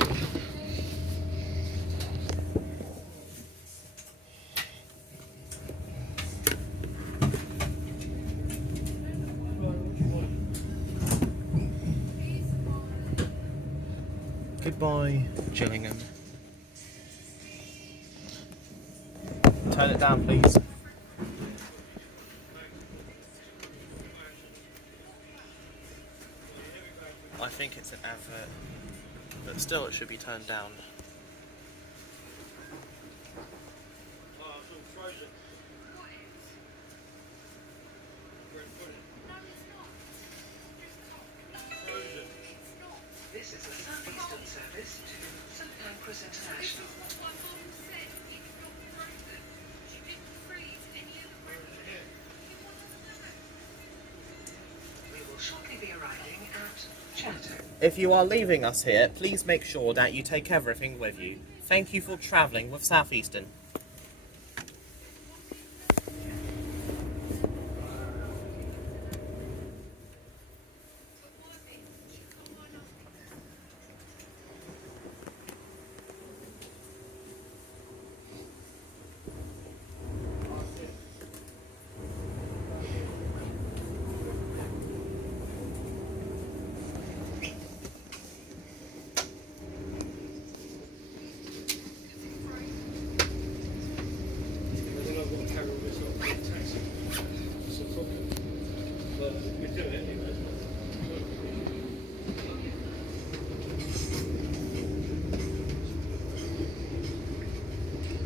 Goodbye, Gillingham. Turn it down, please. I think it's an advert, but still it should be turned down. This is a Southeastern service to St Pancras International. We will shortly be arriving at Chatham. If you are leaving us here, please make sure that you take everything with you. Thank you for travelling with Southeastern.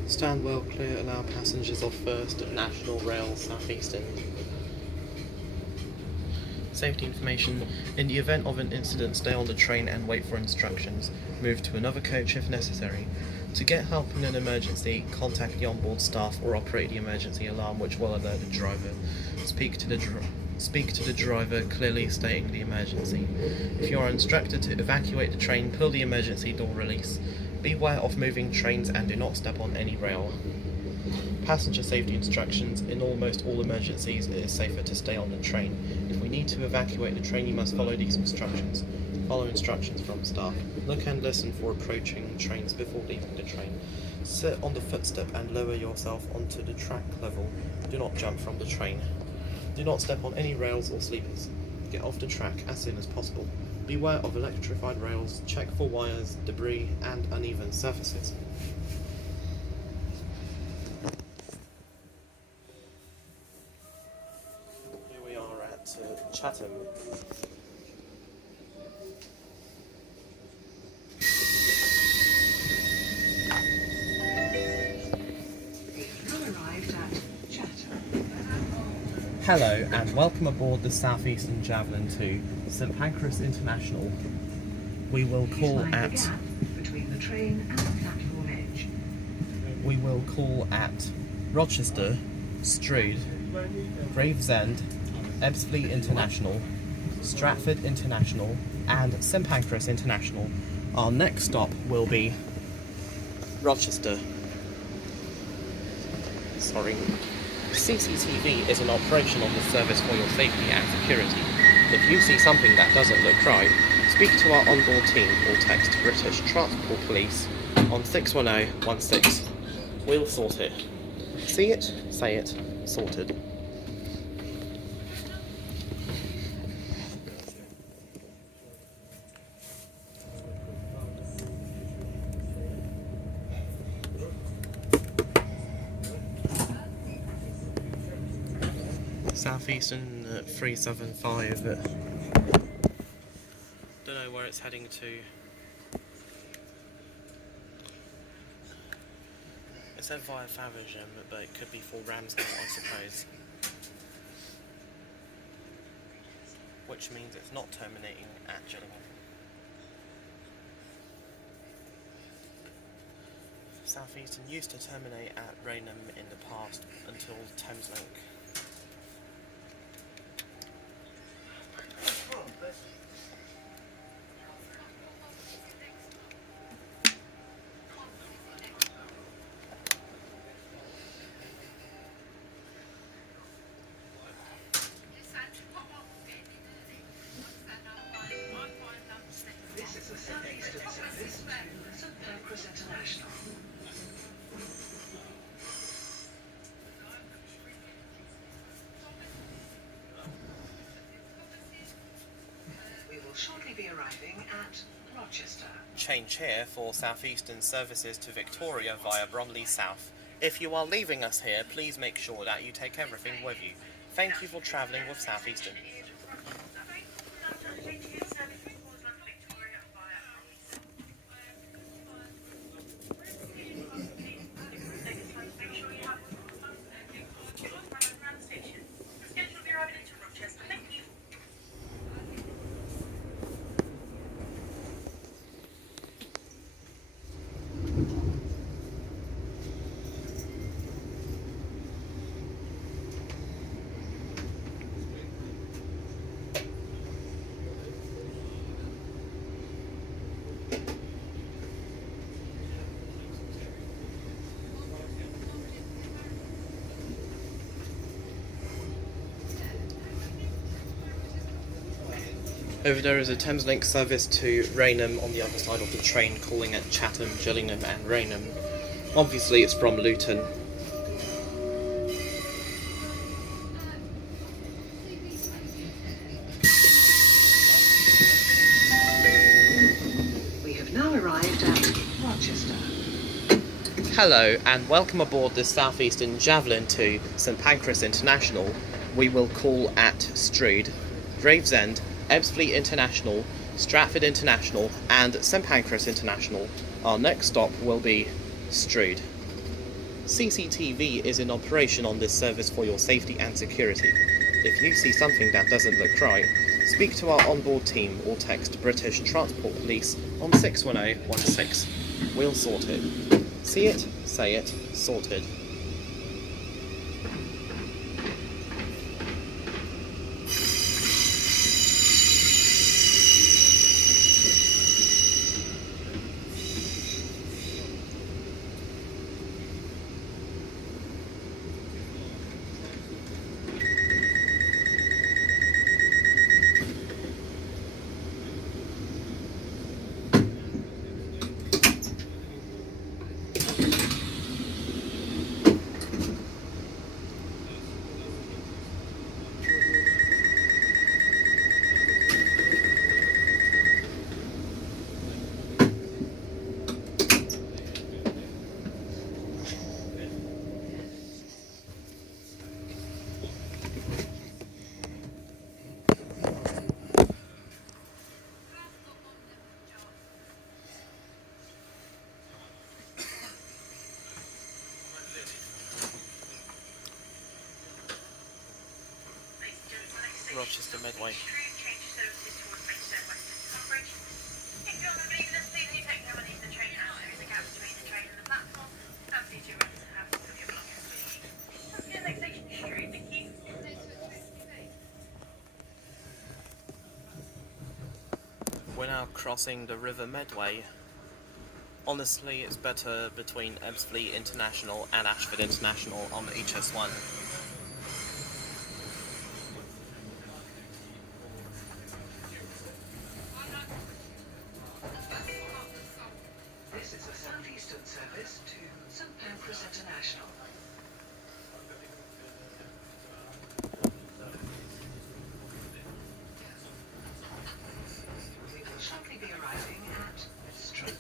Stand well clear, allow passengers off first at National Rail Southeastern. Safety information. In the event of an incident, stay on the train and wait for instructions. Move to another coach if necessary. To get help in an emergency, contact the onboard staff or operate the emergency alarm, which will alert the driver. Speak to the driver, clearly stating the emergency. If you are instructed to evacuate the train, pull the emergency door release. Beware of moving trains and do not step on any rail. Passenger safety instructions. In almost all emergencies, it is safer to stay on the train. If we need to evacuate the train, you must follow these instructions. Follow instructions from staff. Look and listen for approaching trains before leaving the train. Sit on the footstep and lower yourself onto the track level. Do not jump from the train. Do not step on any rails or sleepers. Get off the track as soon as possible. Beware of electrified rails. Check for wires, debris and uneven surfaces. Here we are at Chatham. We've now arrived at Chatham. Hello and welcome aboard the Southeastern Javelin to St Pancras International. We will Please call mind the at gap between the train and the platform edge. we will call at Rochester, Strood, Gravesend, Ebbsfleet International, Stratford International and St Pancras International. Our next stop will be Rochester. Sorry. CCTV is an operation on the service for your safety and security. If you see something that doesn't look right, speak to our onboard team or text British Transport Police on 61016. We'll sort it. See it, say it, sorted. Southeastern 375. Don't know where it's heading to. It said via Faversham, but it could be for Ramsgate, I suppose. Which means it's not terminating at Gillingham. Southeastern used to terminate at Rainham in the past until Thameslink. This is a Southeastern service to St Pancras International. We will shortly be arriving at Rochester. Change here for Southeastern services to Victoria via Bromley South. If you are leaving us here, please make sure that you take everything with you. Thank you for travelling with Southeastern. Over there is a Thameslink service to Rainham on the other side of the train, calling at Chatham, Gillingham and Rainham. Obviously it's from Luton. We have now arrived at Rochester. Hello and welcome aboard the Southeastern Javelin to St Pancras International. We will call at Strood, Gravesend, Ebbsfleet International, Stratford International and St Pancras International. Our next stop will be Strood. CCTV is in operation on this service for your safety and security. If you see something that doesn't look right, speak to our onboard team or text British Transport Police on 61016. We'll sort it. See it, say it, sorted. Rochester Medway. We're now crossing the River Medway. Honestly, it's better between Ebbsfleet International and Ashford International on the HS1. This is a Southeastern service to St Pancras International. We will shortly be arriving at Strood.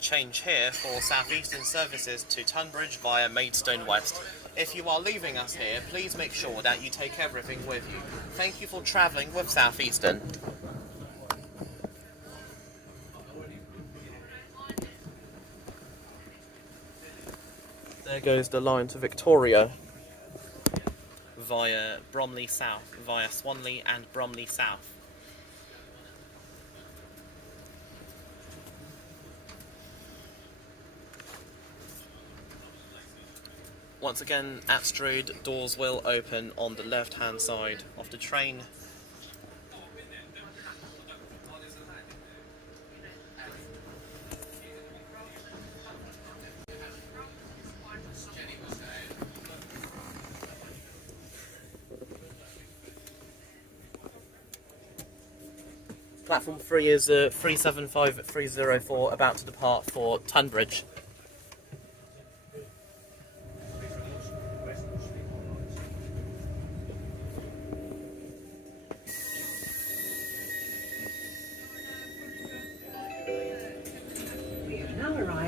Change here for Southeastern services to Tunbridge via Maidstone West. If you are leaving us here, please make sure that you take everything with you. Thank you for travelling with Southeastern. There goes the line to Victoria via Bromley South, via Swanley and Bromley South. Once again, at Strood, doors will open on the left-hand side of the train. Platform 3 is 375304, about to depart for Tunbridge.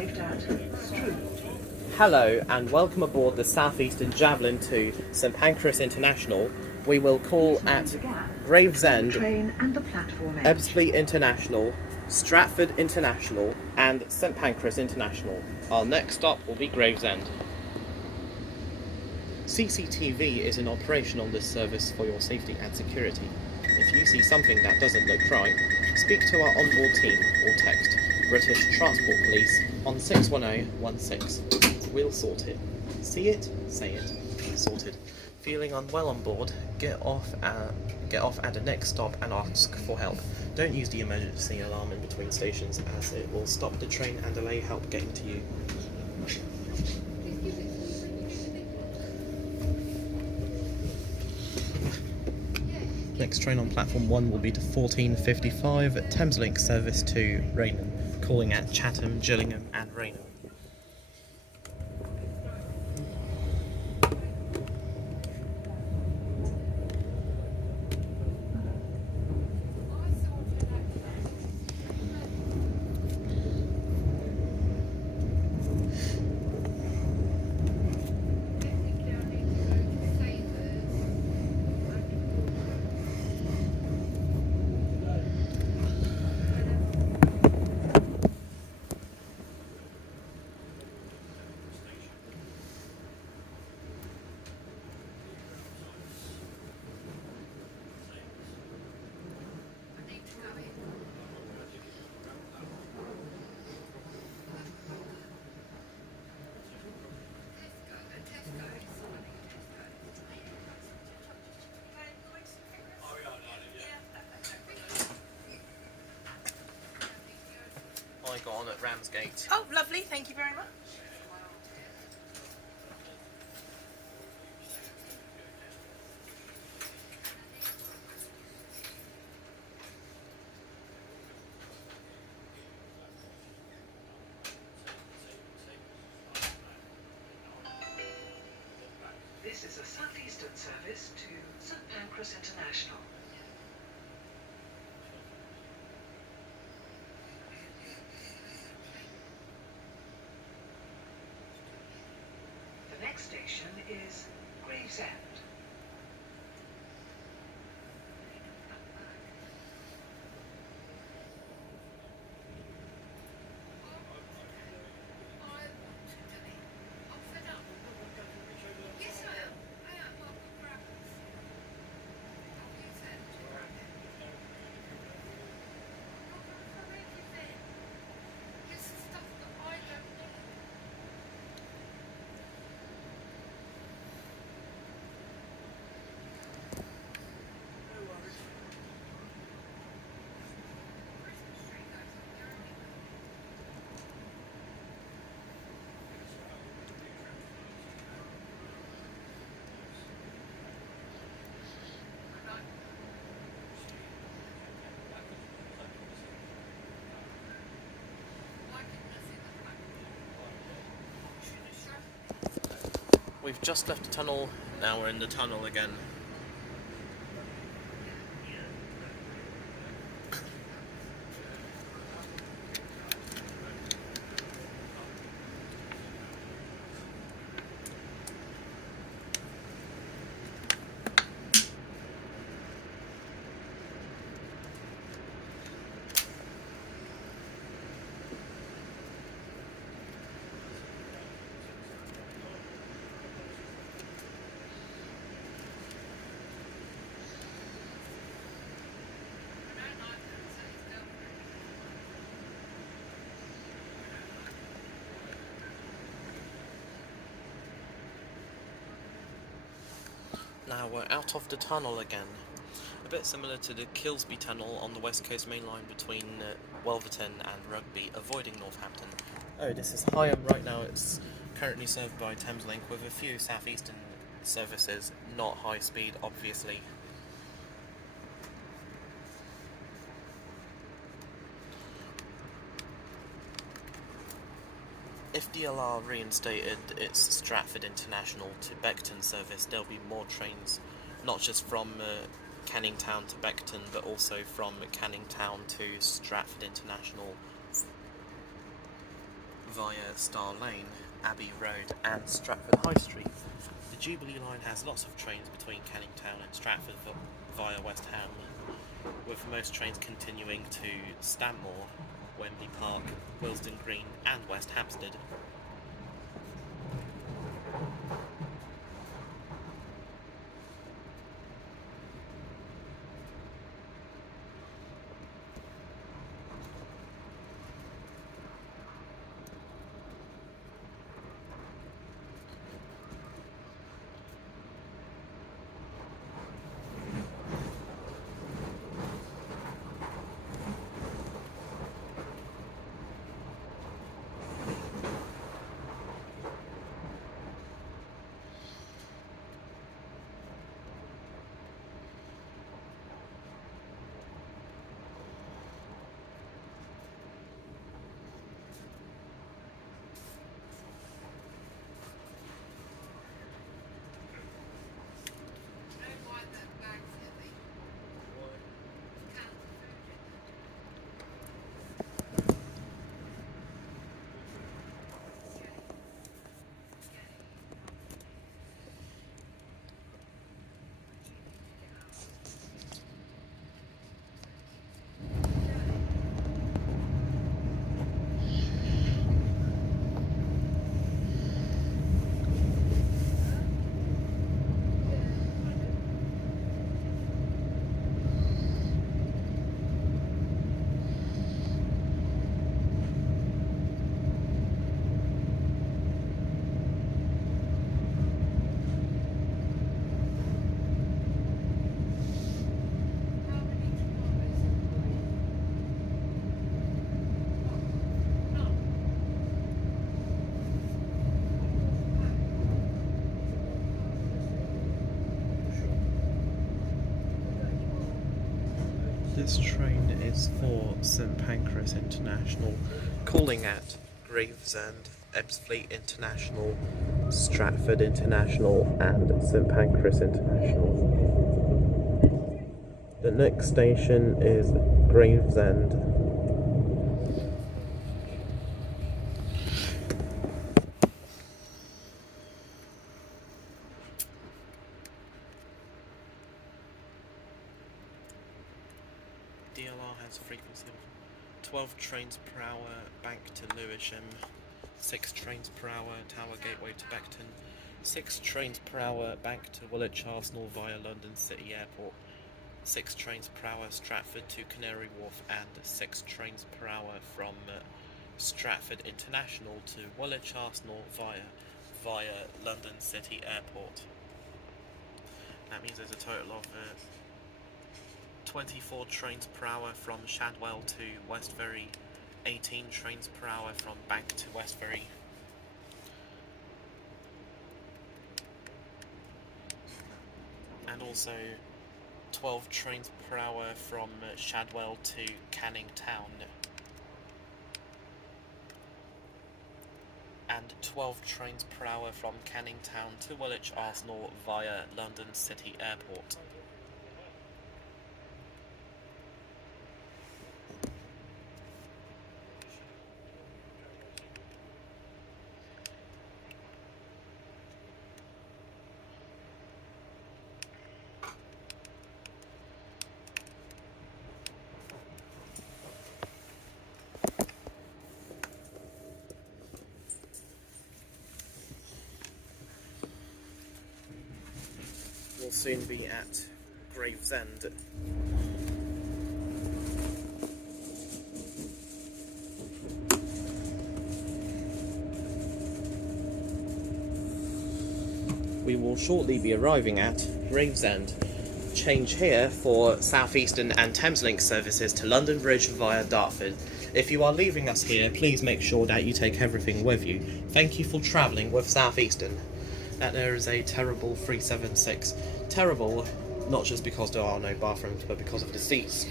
arrived at Strood. Hello and welcome aboard the Southeastern Javelin to St Pancras International. We will call at Gravesend, Train and the platform edge. Ebbsfleet International, Stratford International and St Pancras International. Our next stop will be Gravesend. CCTV is in operation on this service for your safety and security. If you see something that doesn't look right, speak to our onboard team or text British Transport Police on 61016. We'll sort it. See it, say it, sorted. Feeling unwell on board, get off at the next stop and ask for help. Don't use the emergency alarm in between stations as it will stop the train and delay help getting to you. Next train on platform 1 will be to 14:55 at Thameslink service to Rainham, calling at Chatham, Gillingham and Rainham. I got on at Ramsgate. Oh, lovely, thank you very much. This is a Southeastern service to St Pancras International. The next station is Gravesend. We've just left the tunnel, now we're in the tunnel again. Now we're out of the tunnel again. A bit similar to the Kilsby Tunnel on the West Coast Main Line between Wolverton and Rugby, avoiding Northampton. Oh, this is Herne right now. It's currently served by Thameslink with a few Southeastern services, not high speed, obviously. If DLR reinstated its Stratford International to Beckton service, there'll be more trains, not just from Canning Town to Beckton, but also from Canning Town to Stratford International via Star Lane, Abbey Road and Stratford High Street. The Jubilee line has lots of trains between Canning Town and Stratford via West Ham, with most trains continuing to Stanmore, Wembley Park, Willesden Green and West Hampstead. This train is for St Pancras International, calling at Gravesend, Ebbsfleet International, Stratford International and St Pancras International. The next station is Gravesend. DLR has a frequency of 12 trains per hour back to Lewisham, 6 trains per hour Tower Gateway to Beckton, 6 trains per hour back to Woolwich Arsenal via London City Airport, 6 trains per hour Stratford to Canary Wharf and 6 trains per hour from Stratford International to Woolwich Arsenal via London City Airport. That means there's a total of 24 trains per hour from Shadwell to Westbury, 18 trains per hour from Bank to Westbury, and also 12 trains per hour from Shadwell to Canning Town, and 12 trains per hour from Canning Town to Woolwich Arsenal via London City Airport. We'll soon be at Gravesend. We will shortly be arriving at Gravesend. Change here for Southeastern and Thameslink services to London Bridge via Dartford. If you are leaving us here, please make sure that you take everything with you. Thank you for travelling with Southeastern. That there is a terrible 376. Terrible, not just because there are no bathrooms, but because of the seats.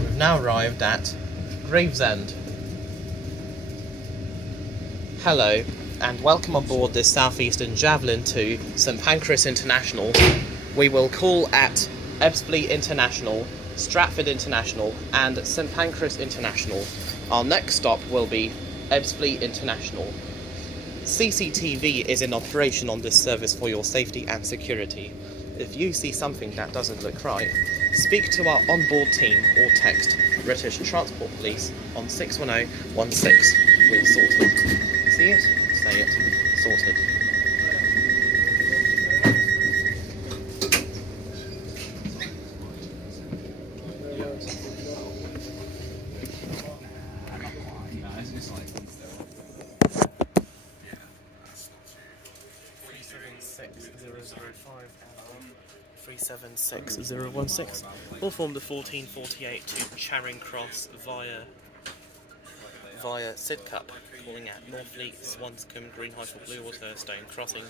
We've now arrived at Gravesend. Hello. and welcome on board this Southeastern Javelin to St Pancras International. We will call at Ebbsfleet International, Stratford International and St Pancras International. Our next stop will be Ebbsfleet International. CCTV is in operation on this service for your safety and security. If you see something that doesn't look right, speak to our onboard team or text British Transport Police on 61016. We'll sort it. See it? Say it. Sorted. and 376016 will form the 1448 to Charing Cross via Sidcup, calling at Northfleet, Swanscombe, Greenhithe, Bluewater, Stone Crossing,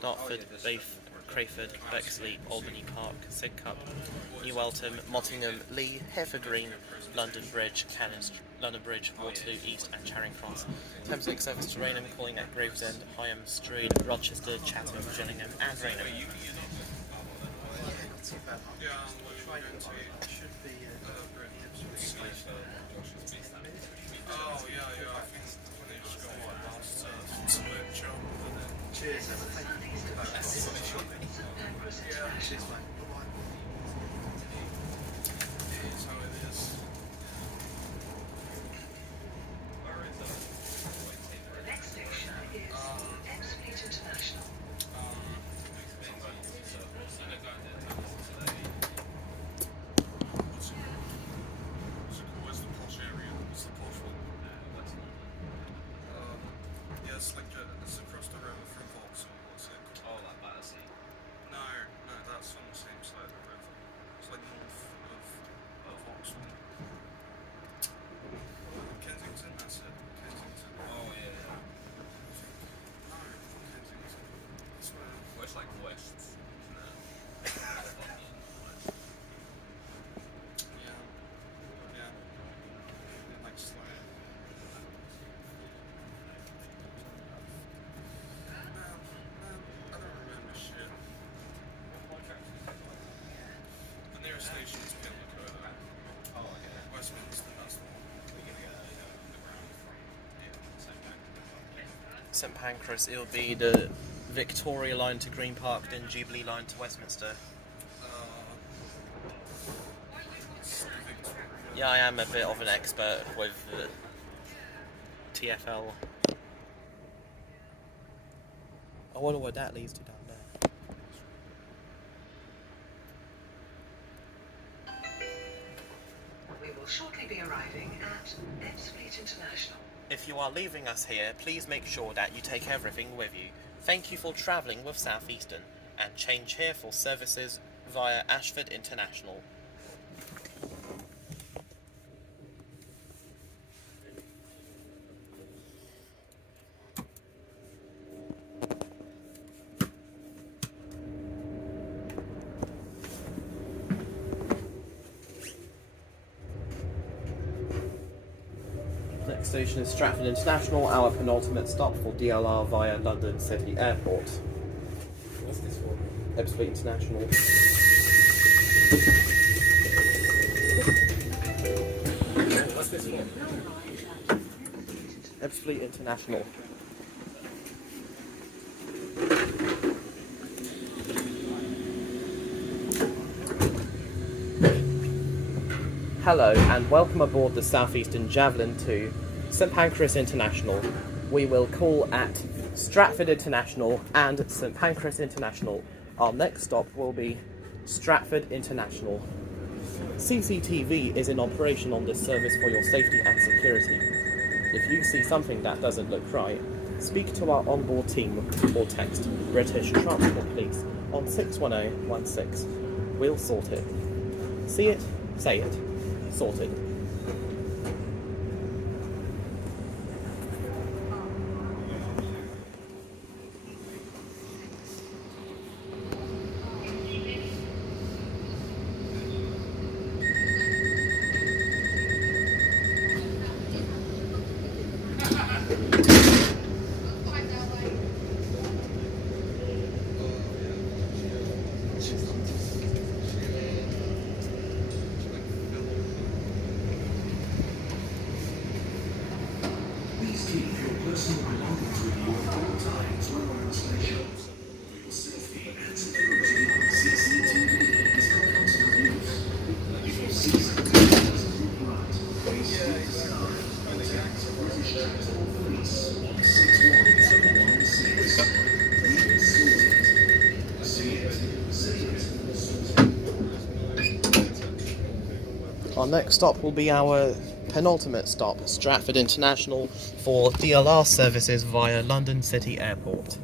Dartford, Bath, Crayford, Bexley, Albany Park, Sidcup, New Eltham, Mottingham, Lee, Hereford Green, London Bridge, London Bridge, Waterloo East and Charing Cross. Thameslink service to Rainham, calling at Gravesend, Herne, Strood, Rochester, Chatham, Gillingham and Rainham. Cheers. The next station is Ebbsfleet International. It's like it's across the river from Vauxhall. What's it called? Oh, like Battersea? No, that's on the same side of the river. It's like north of Vauxhall. Kensington, that's it. Kensington. Oh, yeah. No, Kensington. That's where. Well, it's like west, isn't it? Yeah. Like Swale. I don't remember shit. The nearest station is Pimlico. Oh, okay. Westminster, that's the one. St Pancras, it'll be the Victoria line to Green Park, then Jubilee line to Westminster. Yeah, I am a bit of an expert with TfL. I wonder where that leads to down there. We will shortly be arriving at Ebbsfleet International. If you are leaving us here, please make sure that you take everything with you. Thank you for travelling with Southeastern, and change here for services via Ashford International. Next station is Stratford International, our penultimate stop for DLR via London City Airport. What's this for? Ebbsfleet International. What's this for? Ebbsfleet International. Hello and welcome aboard the Southeastern Javelin to St Pancras International. We will call at Stratford International and St Pancras International. Our next stop will be Stratford International. CCTV is in operation on this service for your safety and security. If you see something that doesn't look right, speak to our onboard team or text British Transport Police on 61016. We'll sort it. See it? Say it. Sorted. Our next stop will be our penultimate stop, Stratford International, for DLR services via London City Airport.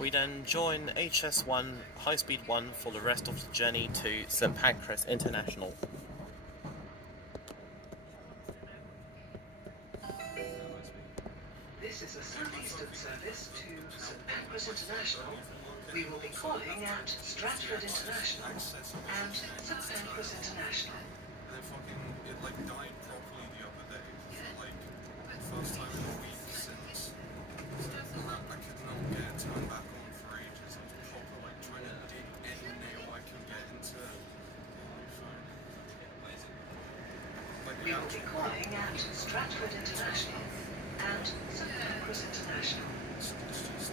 We then join HS1 High Speed 1 for the rest of the journey to St Pancras International. This is a Southeastern service to St Pancras International. We will be calling at Stratford International and St Pancras International. And then fucking, it like died properly the other day. Like, first time in a week since. I could not get it turned back on for ages. I was proper like trying to dig any nail I can get into my phone. Like, We will be calling at Stratford International and St Pancras International. It's just...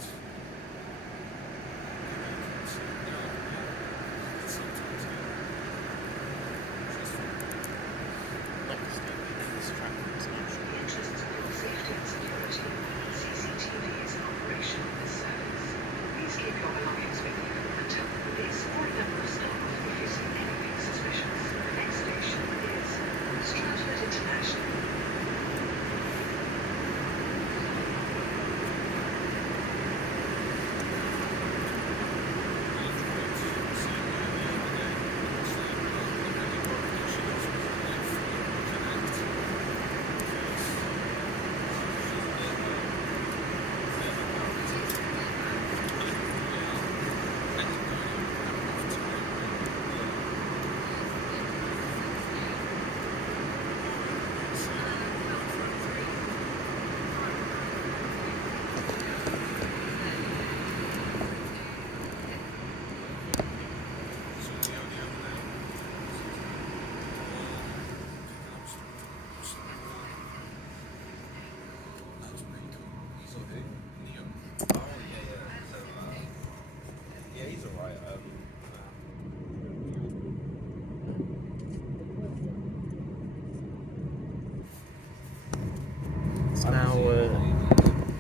It's now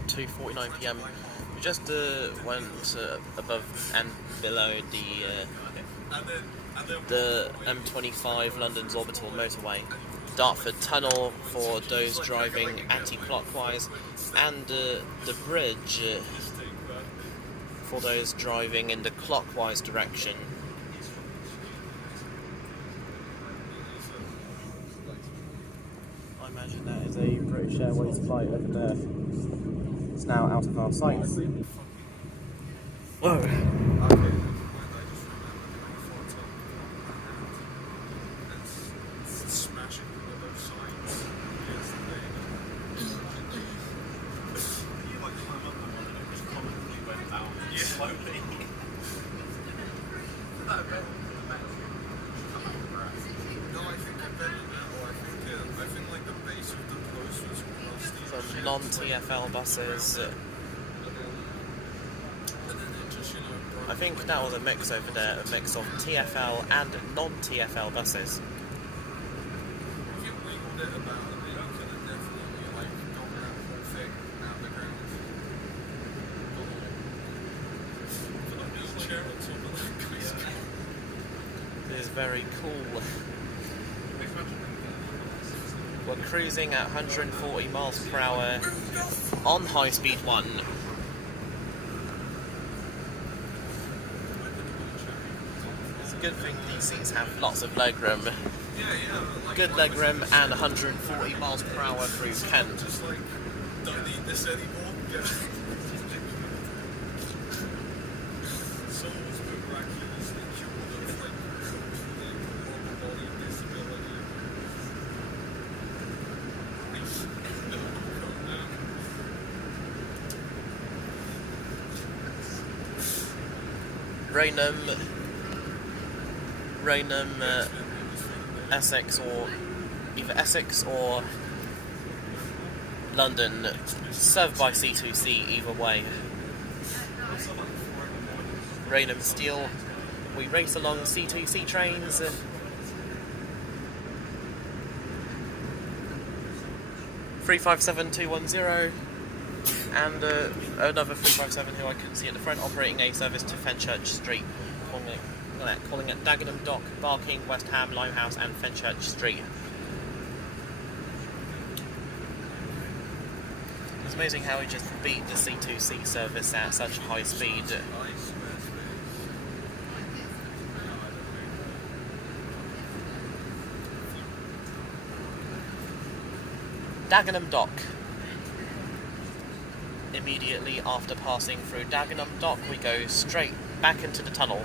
2:49 PM. We just went above and below the M25 London's orbital motorway, Dartford Tunnel for those driving anti-clockwise, and the bridge for those driving in the clockwise direction. I imagine that is a British Airways flight. Look at that. It's now out of our sight. Whoa. Some non-TfL buses. I think that was a mix over there, a mix of TfL and non-TfL buses. It is very cool. We're cruising at 140 miles per hour on High Speed 1. It's a good thing these seats have lots of legroom. Good legroom and 140 miles per hour through Kent. Just like, don't need this anymore. Someone's miraculously cured of like lower body disability. Rainham, Essex, or either Essex or London, served by C2C either way. Rainham Steel, we race along C2C trains. 357210 and another 357 who I couldn't see at the front, operating a service to Fenchurch Street, calling at Dagenham Dock, Barking, West Ham, Limehouse and Fenchurch Street. It's amazing how we just beat the C2C service at such high speed. Dagenham Dock. Immediately after passing through Dagenham Dock, we go straight back into the tunnel.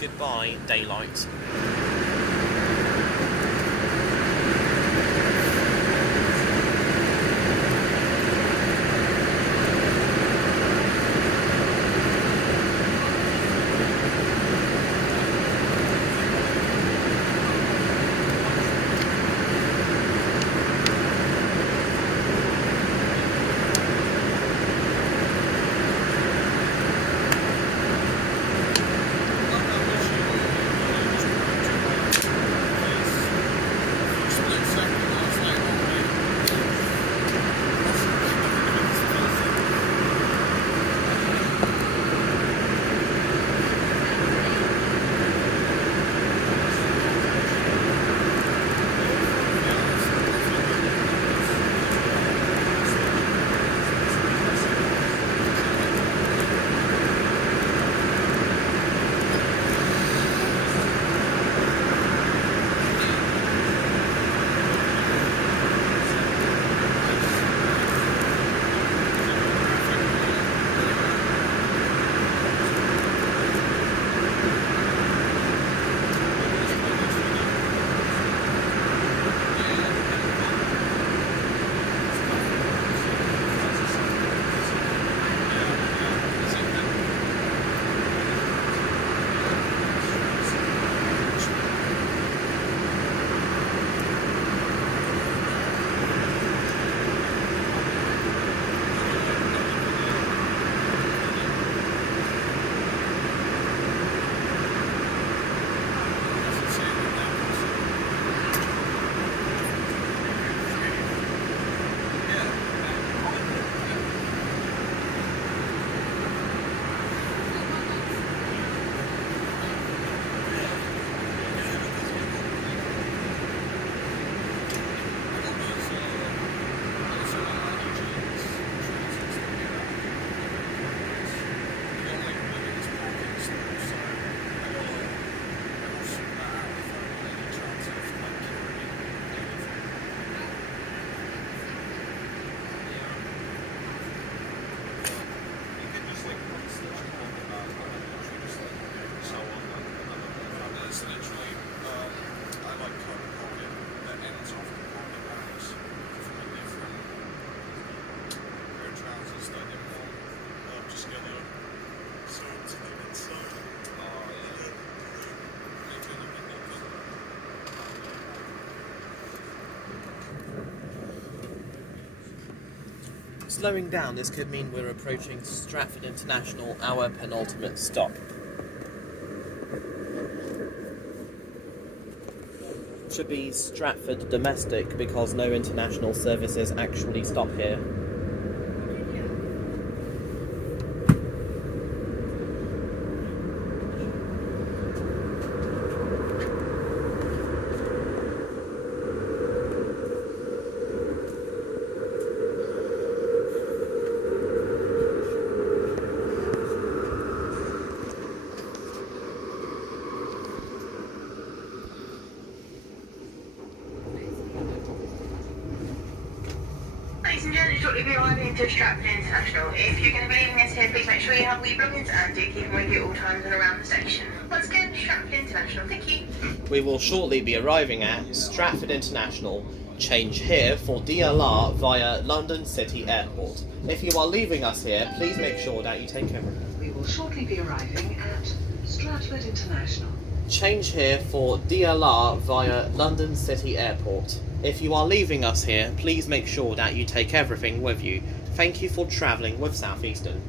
Goodbye, daylight. Slowing down, this could mean we're approaching Stratford International, our penultimate stop. Should be Stratford Domestic because no international services actually stop here. Shortly be arriving to Stratford International. If you're going to be leaving us here, please make sure you have all your belongings and do keep them with you at all times and around the station. Once again, Stratford International, thank you. We will shortly be arriving at Stratford International. Change here for DLR via London City Airport. If you are leaving us here, please make sure that you take care of it. will shortly be arriving at Stratford International. Change here for DLR via London City Airport. If you are leaving us here, please make sure that you take everything with you. Thank you for travelling with Southeastern.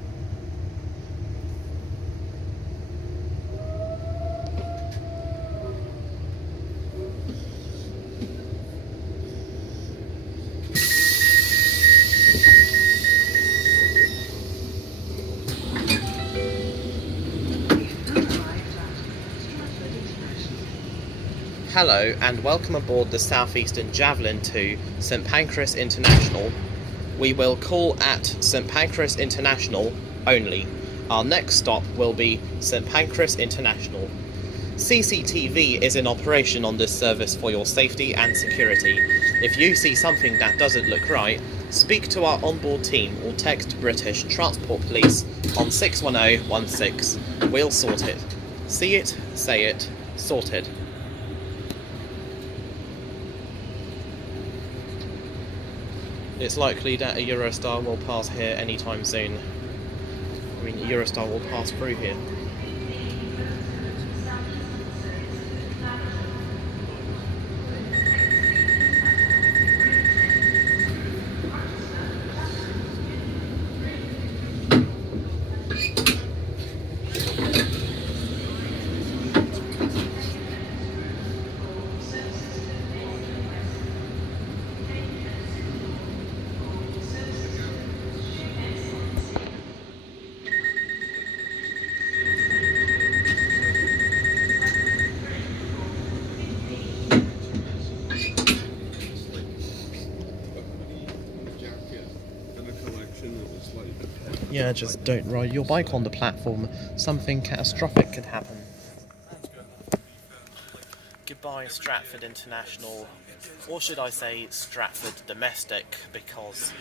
Hello and welcome aboard the Southeastern Javelin to St Pancras International. We will call at St Pancras International only. Our next stop will be St Pancras International. CCTV is in operation on this service for your safety and security. If you see something that doesn't look right, speak to our onboard team or text British Transport Police on 61016. We'll sort it. See it, say it, sorted. It's likely that a Eurostar will pass here anytime soon. I mean, a Eurostar will pass through here. Yeah, just don't ride your bike on the platform. Something catastrophic could happen. Goodbye, Stratford International. Or should I say Stratford Domestic, because,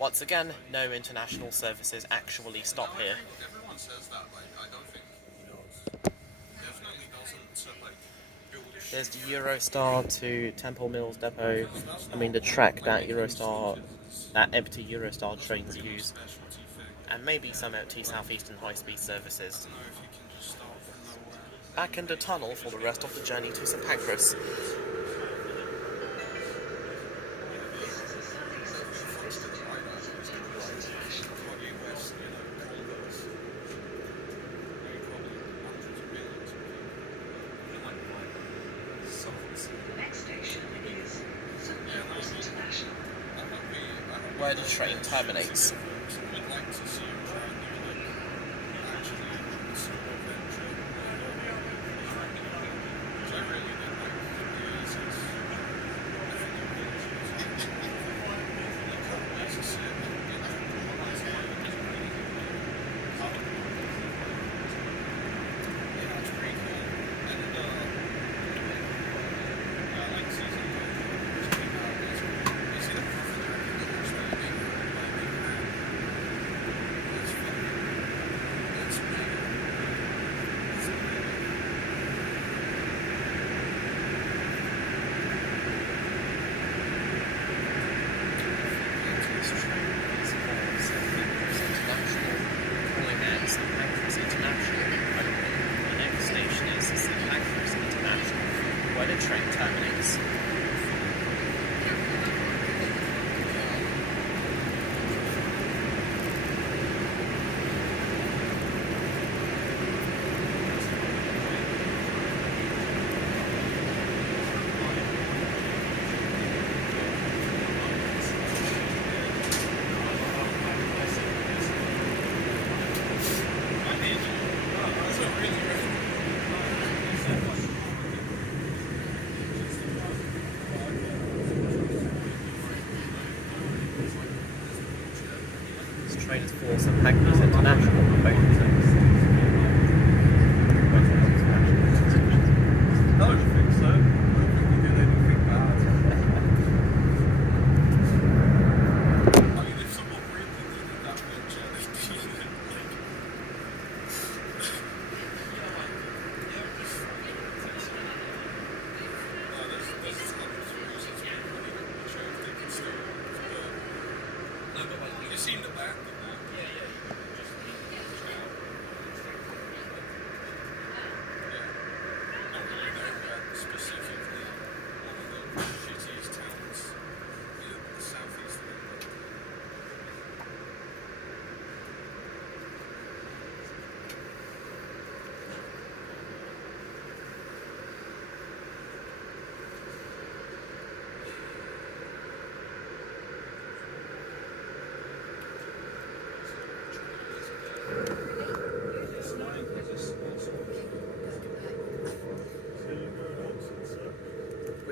once again, no international services actually stop here. Everyone says that, I don't think it does. Definitely doesn't. So, build a There's the Eurostar to Temple Mills Depot. I mean, the track that empty Eurostar trains use. And maybe some empty Southeastern high-speed services. Back in the tunnel for the rest of the journey to St Pancras. The next station is St Pancras International. Where the train terminates. Trains for St Pancras International. I don't think so. I don't think we did anything bad. I mean, if someone really needed that venture, they'd be like... there's hundreds of reasons why we don't show if they can still... No, but like, you seem to abandon that. Yeah. Just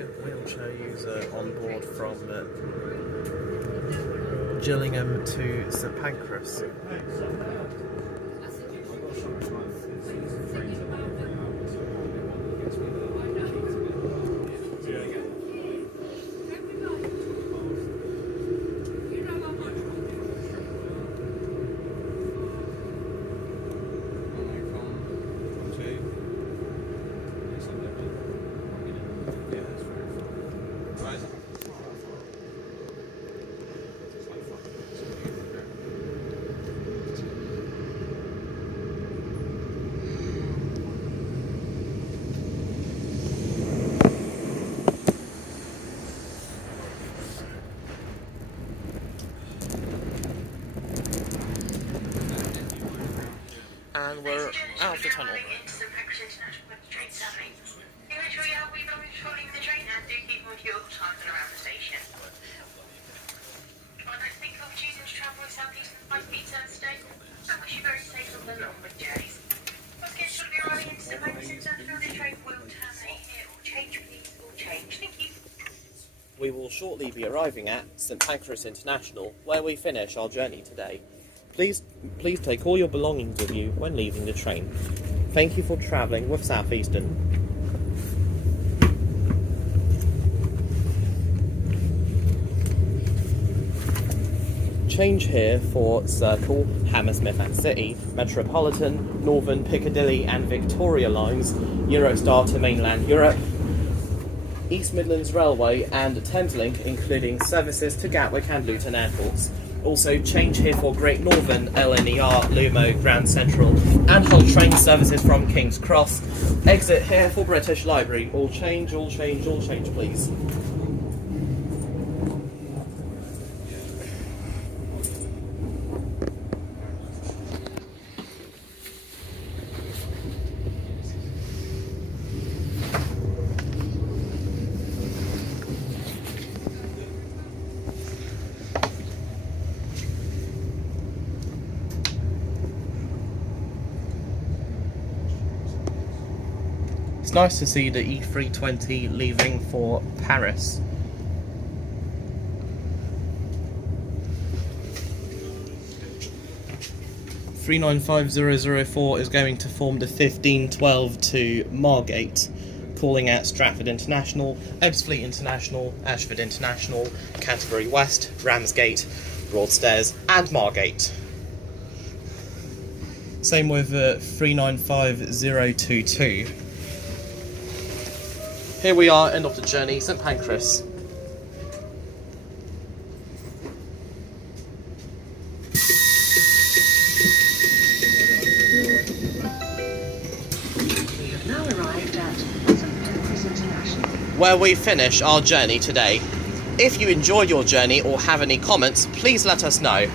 wheelchair user on board from Gillingham to St Pancras. And we're out of the tunnel. St Pancras International train serving. You make sure you have wee belongings for leaving the train and do keep them with you at all times and around the station. I'd like to thank you for choosing to travel with Southeastern high-speed service today and wish you very safe on the long journeys. Once again, should be arriving into St Pancras International, the train will terminate here. All change, please, all change. Thank you. We will shortly be arriving at St Pancras International, where we finish our journey today. Please take all your belongings with you when leaving the train. Thank you for travelling with Southeastern. Change here for Circle, Hammersmith and City, Metropolitan, Northern, Piccadilly and Victoria lines, Eurostar to mainland Europe, East Midlands Railway and Thameslink, including services to Gatwick and Luton airports. Also change here for Great Northern, LNER, Lumo, Grand Central and Hull train services from King's Cross. Exit here for British Library. All change, all change, all change please. It's nice to see the E320 leaving for Paris. $395004 is going to form the 1512 to Margate, calling at Stratford International, Ebbsfleet International, Ashford International, Canterbury West, Ramsgate, Broadstairs and Margate. Same with 395022. Here we are, end of the journey, St Pancras. We have now arrived at St Pancras International, where we finish our journey today. If you enjoyed your journey or have any comments, please let us know.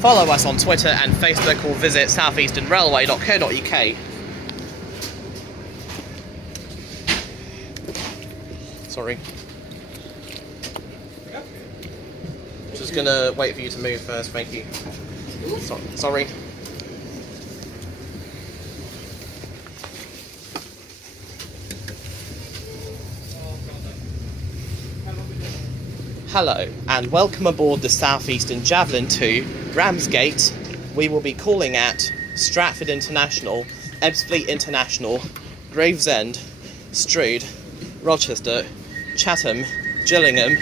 Follow us on Twitter and Facebook or visit southeasternrailway.co.uk. Sorry. Just gonna wait for you to move first, thank you. Sorry. Hello, and welcome aboard the Southeastern Javelin to Ramsgate. We will be calling at Stratford International, Ebbsfleet International, Gravesend, Strood, Rochester, Chatham, Gillingham,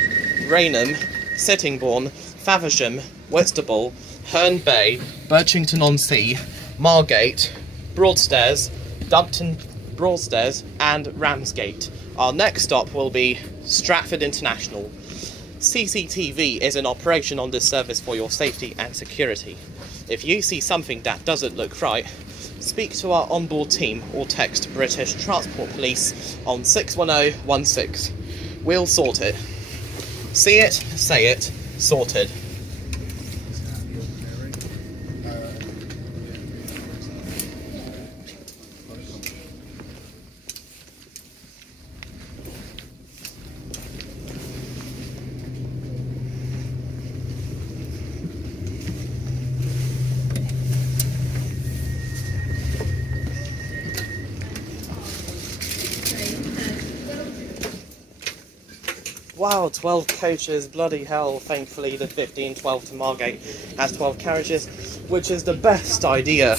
Rainham, Sittingbourne, Faversham, Whitstable, Herne Bay, Birchington-on-Sea, Margate, Broadstairs, Dumpton Broadstairs and Ramsgate. Our next stop will be Stratford International. CCTV is in operation on this service for your safety and security. If you see something that doesn't look right, speak to our onboard team or text British Transport Police on 61016. We'll sort it. See it, say it, sorted. Wow, 12 coaches, bloody hell. Thankfully the 1512 to Margate has 12 carriages, which is the best idea.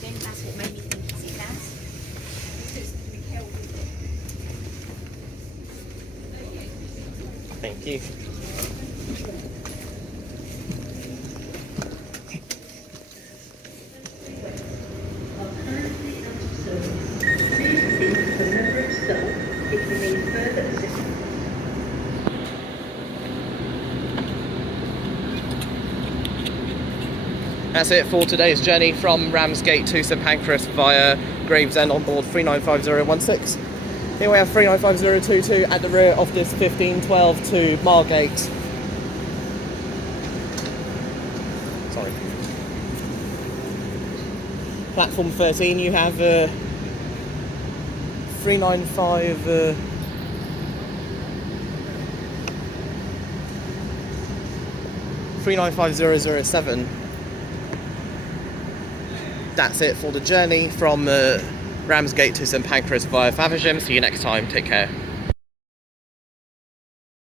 Then that's what made me think it's it has. It's just to be held with it. Thank you. Are currently out of service. Please speak to a member of staff if you need further assistance. That's it for today's journey from Ramsgate to St Pancras via Gravesend on board 395016. Here we have 395022 at the rear of this 1512 to Margate. Sorry. Platform 13, you have 395... 395007. That's it for the journey from Ramsgate to St Pancras via Faversham. See you next time. Take care.